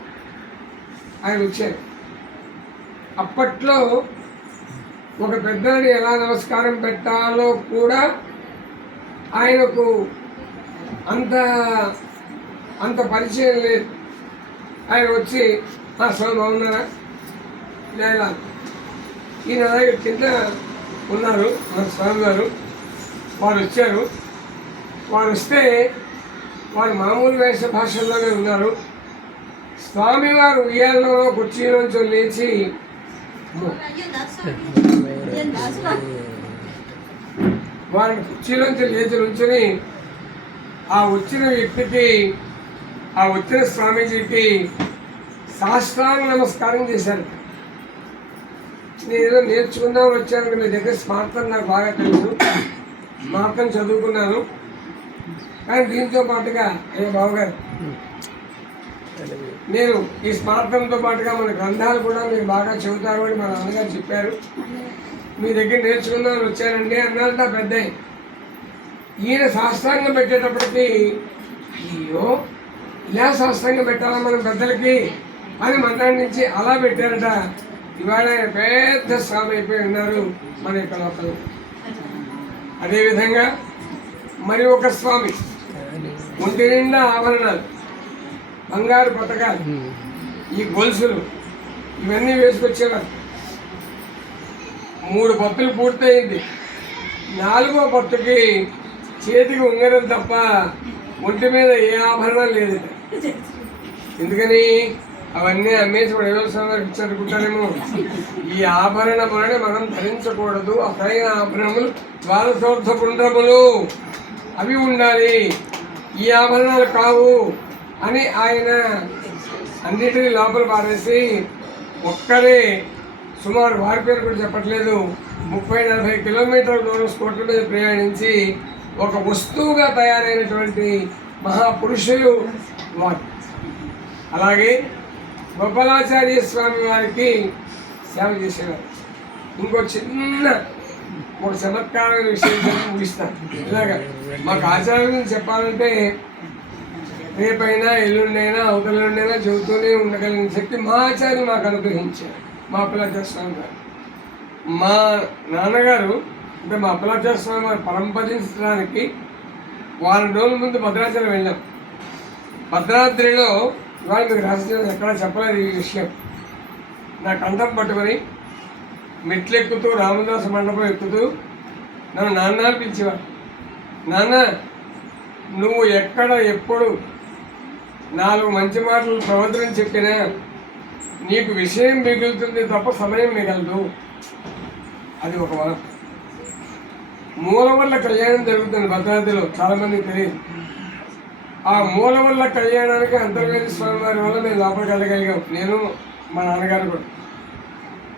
ఆయన వచ్చారు. అప్పట్లో ఒక పెద్దని ఎలా నమస్కారం పెట్టాలో కూడా ఆయనకు అంత పరిచయం లేదు. ఆయన వచ్చి స్వామి బాగున్నారా లేదా, ఈయన కింద ఉన్నారు మన స్వామి గారు. వారు వచ్చారు. వారు వస్తే వారు మామూలు వేష భాషల్లోనే ఉన్నారు. స్వామివారు ఉయ్యాలలో కుర్చీలోంచి లేచి వారిని కుర్చీలోంచి లేచి నుంచుని ఆ వచ్చిన వ్యక్తికి, ఆ వచ్చిన స్వామీజీకి సాష్టాంగ నమస్కారం చేశారు. నేను ఏదో నేర్చుకుందాం వచ్చాను, మీ దగ్గర స్మార్థం నాకు బాగా తెలుసు, స్మార్థం చదువుకున్నాను, కానీ దీంతో పాటుగా బావగారు నేను ఈ స్మార్థంతో పాటుగా మన గ్రంథాలు కూడా మీరు బాగా చెబుతారు అని మన అన్నగారు చెప్పారు, మీ దగ్గర నేర్చుకుందామని వచ్చానండి అన్నారంట పెద్ద. ఈయన సాష్టాంగం పెట్టేటప్పటికి అయ్యో ఇలా సాష్టాంగం పెట్టాలా మనం పెద్దలకి అని మన్నాడి నుంచి అలా పెట్టారట. ఇవాళ పెద్ద స్వామి అయిపోయి ఉన్నారు మన యొక్క లోపల. అదేవిధంగా మరి ఒక స్వామి ఒంటి నిండా ఆభరణాలు, బంగారు పథకాలు, ఈ గొలుసులు ఇవన్నీ వేసుకొచ్చేవారు. 3 పత్తులు పూర్తయింది. 4వ పత్తుకి చేతికి ఉంగరం తప్ప ఒంటి మీద ఏ ఆభరణం లేదు. ఎందుకని అవన్నీ అమ్మేసి వ్యవసాయం ఇచ్చారనుకుంటారేమో. ఈ ఆభరణములని మనం ధరించకూడదు. అసలైన ఆభరణములు ద్వాదశోర్ధ పుండ్రములు, అవి ఉండాలి, ఈ ఆభరణాలు కావు అని ఆయన అన్నిటినీ లోపల పారేసి ఒక్కరే సుమారు వారి పేరు కూడా చెప్పట్లేదు 30-40 కిలోమీటర్ల దూరం స్కూటర్ మీద ప్రయాణించి ఒక వస్తువుగా తయారైనటువంటి మహాపురుషులు వారు. అలాగే గోపాలాచార్య స్వామి వారికి సేవ చేసేవారు. ఇంకో చిన్న ఒక చమత్కారమైన విషయం చెప్పి ముగిస్తాను. ఇలాగా మాకు ఆచార్య గురించి చెప్పాలంటే రేపైనా ఎల్లుండైనా అవతలుండైనా చెబుతూనే ఉండగలిగిన శక్తి మా ఆచార్యులు మాకు అనుగ్రహించారు. మా అప్పలాచార్య స్వామి గారు, మా నాన్నగారు అంటే మా అప్పలాచార్య స్వామి వారు పరంపరించడానికి వారం రోజుల ముందు భద్రాచలం వెళ్ళాం. భద్రాద్రిలో ఇవాళ మీకు రహస్యం ఎక్కడా చెప్పలేదు ఈ విషయం. నా కంఠం పట్టుకొని మెట్లు ఎక్కుతూ రామదాసు మండపం ఎక్కుతూ నన్ను నాన్న పిలిచేవారు. నాన్న, నువ్వు ఎక్కడ ఎప్పుడు 4 మంచి మాటలు ప్రవచనం చెప్పినా నీకు విషయం మిగులుతుంది తప్ప సమయం మిగలదు. అది ఒక వరం. మూలవల్ల కళ్యాణం జరుగుతుంది భద్రాద్రిలో, చాలామందికి తెలియదు. ఆ మూలవల్ల కళ్యాణానికి అంతర్వేది స్వామి వారి వల్ల మేము లోపలికి వెళ్ళగలిగాం, నేను మా నాన్నగారు కూడా.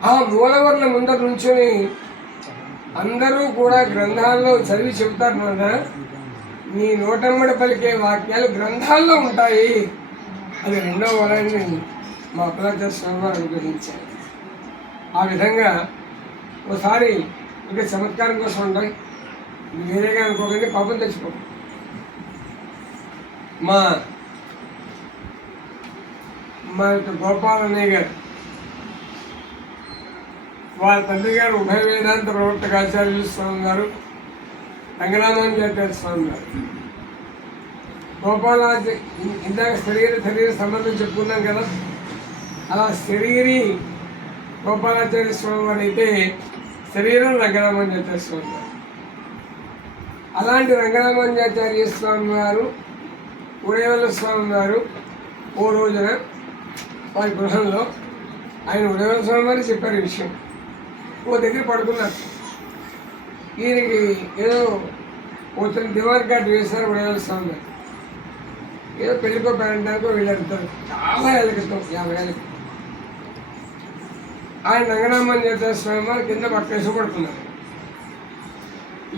ఆ మూలవర్ల ముందర నుంచుని అందరూ కూడా గ్రంథాల్లో చదివి చెబుతారు, నాన్న నీ నోటమ్మడి పలికే వాక్యాలు గ్రంథాల్లో ఉంటాయి. అది 2వ వరాన్ని మా అప్పలాచార్య స్వామి వారు అనుగ్రహించారు. ఆ విధంగా ఒకసారి ఇంకా చమత్కారం కోసం ఉంటాయి, వేరేగా అనుకోకండి, పాపం తెచ్చుకో. మా యొక్క గోపాలన్నయ్య గారు వాళ్ళ తండ్రి గారు ఉభయ వేదాంత ప్రవర్తకాచార్యులు స్వామి గారు, రంగనామాచార్య స్వామి గారు. గోపాలాచార్య ఇందాక శరీర సంబంధం చెప్పుకున్నాం కదా, అలా శరీరి గోపాలాచార్య స్వామి వారు అయితే శరీరం రంగనామాచార్య స్వామి గారు. అలాంటి రంగనామాచార్య స్వామి వారు, ఉడయవల్ల స్వామి వారు ఓ రోజున వారి గృహంలో ఆయన ఉడయవల్ల స్వామి వారు చెప్పారు ఈ విషయం. ఓ దగ్గర పడుకున్నారు. ఈయనకి ఏదో వచ్చిన దివార్ కార్డు వేశారు ఉడయవల్ల స్వామి గారు. ఏదో పెళ్ళికో పేరంటానికో వీళ్ళంటారు, చాలా ఏళ్ళ క్రితం, 50 ఏళ్ళ క్రితం. ఆయన రంగనామాచార్య స్వామి వారు కింద పక్కేసి పడుతున్నారు.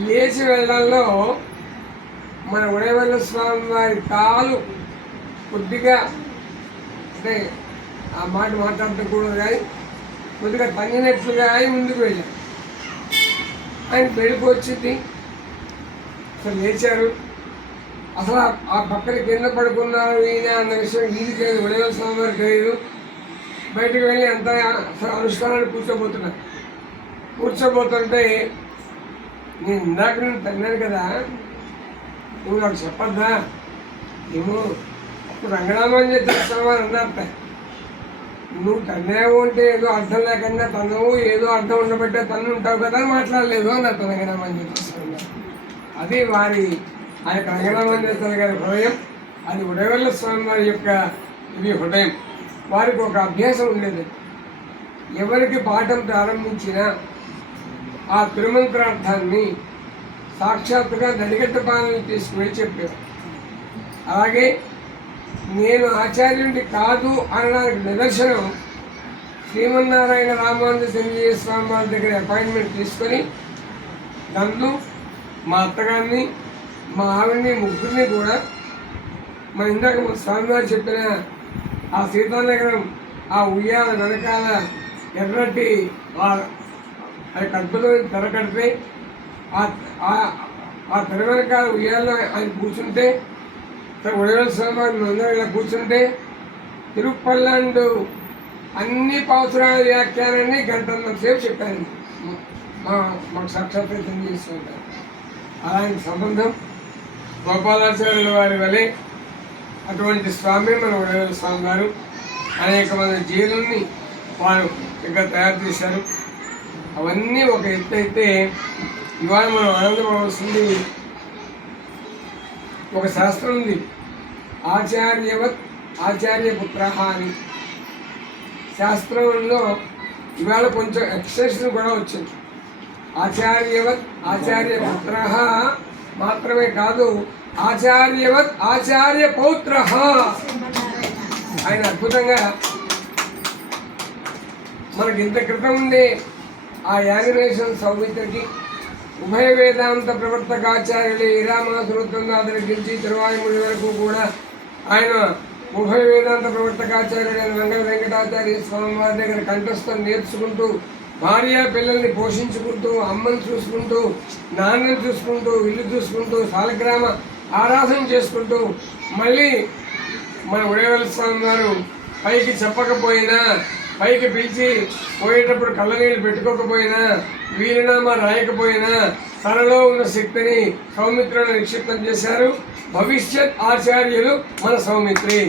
లేచి వెళ్ళడంలో మన ఉడయవల్ల స్వామి వారి కాలు కొద్దిగా, అంటే ఆ మాట మాట్లాడకూడదు కానీ కొద్దిగా తగ్గినట్లుగా ఆయన ముందుకు వెళ్ళారు. ఆయన పెళ్ళికి వచ్చింది, అసలు లేచారు. అసలు ఆ పక్కన కింద పడుకున్నారు ఈయన అన్న విషయం వీధికి లేదు, ఉడయవల్ల స్వామి వారికి తెలియదు. బయటకు వెళ్ళి అంత అనుష్ఠానాన్ని కూర్చోబోతుంటే నేను ఇందాక నేను తన్నాను కదా, నువ్వు నాకు చెప్పద్దా, ఏమో అప్పుడు రంగనామాచార్య స్వామి వారు అన్నారట, నువ్వు తన్నావు అంటే ఏదో అర్థం లేకుండా తనవు, ఏదో అర్థం ఉండబట్టే తను ఉంటావు కదా అని మాట్లాడలేదు అన్నట్టు రంగనామాచార్య స్వామి గారు. అది వారి ఆ యొక్క రంగనామాచార్య గారి హృదయం, అది ఉడయవల్ల స్వామి వారి యొక్క ఇది హృదయం. వారికి ఒక అభ్యాసం ఉండేది, ఎవరికి పాఠం ప్రారంభించినా ఆ తిరుమంత్రార్థాన్ని సాక్షాత్తుగా నడిగట్ట పాలన తీసుకుని చెప్పారు. అలాగే నేను ఆచార్యుడి కాదు అనడానికి నిదర్శనం శ్రీమన్నారాయణ రామానుజ సంజీవ స్వామి వారి దగ్గర అపాయింట్మెంట్ తీసుకొని నన్ను, మా అత్తగారిని, మా ఆవిడ్ని, ముగ్గురిని కూడా మన ఇందాక మా స్వామివారు చెప్పిన ఆ సీతానగరం ఆ ఉయ్యాల వెనకాల ఎర్రటి అది అద్భుతమైన తెర కడితే ఆ తెర వెనకాల ఉయ్యాల్లో ఆయన కూర్చుంటే, ఉడయవల్ల స్వామి వారు అందరూ ఇలా కూర్చుంటే తిరుపల్లండు అన్ని పావుసరాల వ్యాఖ్యానాన్ని గంటన్నర సేపు చెప్పాను. మాకు సాక్షాత్కారం చేసుకుంటారు. అలాంటి సంబంధం గోపాలాచార్యుల వారి వలె అటువంటి స్వామి మన ఉడవేల స్వామి గారు అనేక మంది జీవుల్ని వారు ఇక్కడ తయారు చేశారు. అవన్నీ ఒక ఎత్తు అయితే ఇవాళ మనం ఆనందపడవలసింది ఒక శాస్త్రం ఉంది, ఆచార్యవత్ ఆచార్యపుత్ర అని. శాస్త్రంలో ఇవాళ కొంచెం ఎక్స్టెన్షన్ కూడా వచ్చింది. ఆచార్యవత్ ఆచార్యపుత్ర మాత్రమే కాదు, ఆచార్యవత్ ఆచార్య పౌత్ర. ఆయన అద్భుతంగా మనకి ఇంత క్రితం ఉండే ఆ యానిమేషన్ సౌమిత్రకి ఉభయ వేదాంత ప్రవర్తకాచార్యులు ఈరామాసురుత్తందాదుల నుంచి తిరువాయుముడి వరకు కూడా ఆయన ఉభయ వేదాంత ప్రవర్తకాచార్యుడైన వెంకట వెంకటాచార్య స్వామి వారి దగ్గర కంఠస్థం నేర్చుకుంటూ భార్య పిల్లల్ని పోషించుకుంటూ అమ్మని చూసుకుంటూ నాన్నని చూసుకుంటూ ఇల్లు చూసుకుంటూ సాలగ్రామ ఆరాధన చేసుకుంటూ మళ్ళీ మన ఉడవేల స్వామి వారు పైకి చెప్పకపోయినా, పైకి పిలిచి పోయేటప్పుడు కళ్ళనీళ్ళు పెట్టుకోకపోయినా, వీరినామా రాయకపోయినా తనలో ఉన్న శక్తిని సౌమిత్రులను నిక్షిప్తం చేశారు. భవిష్యత్ ఆచార్యులు మన సౌమిత్రి.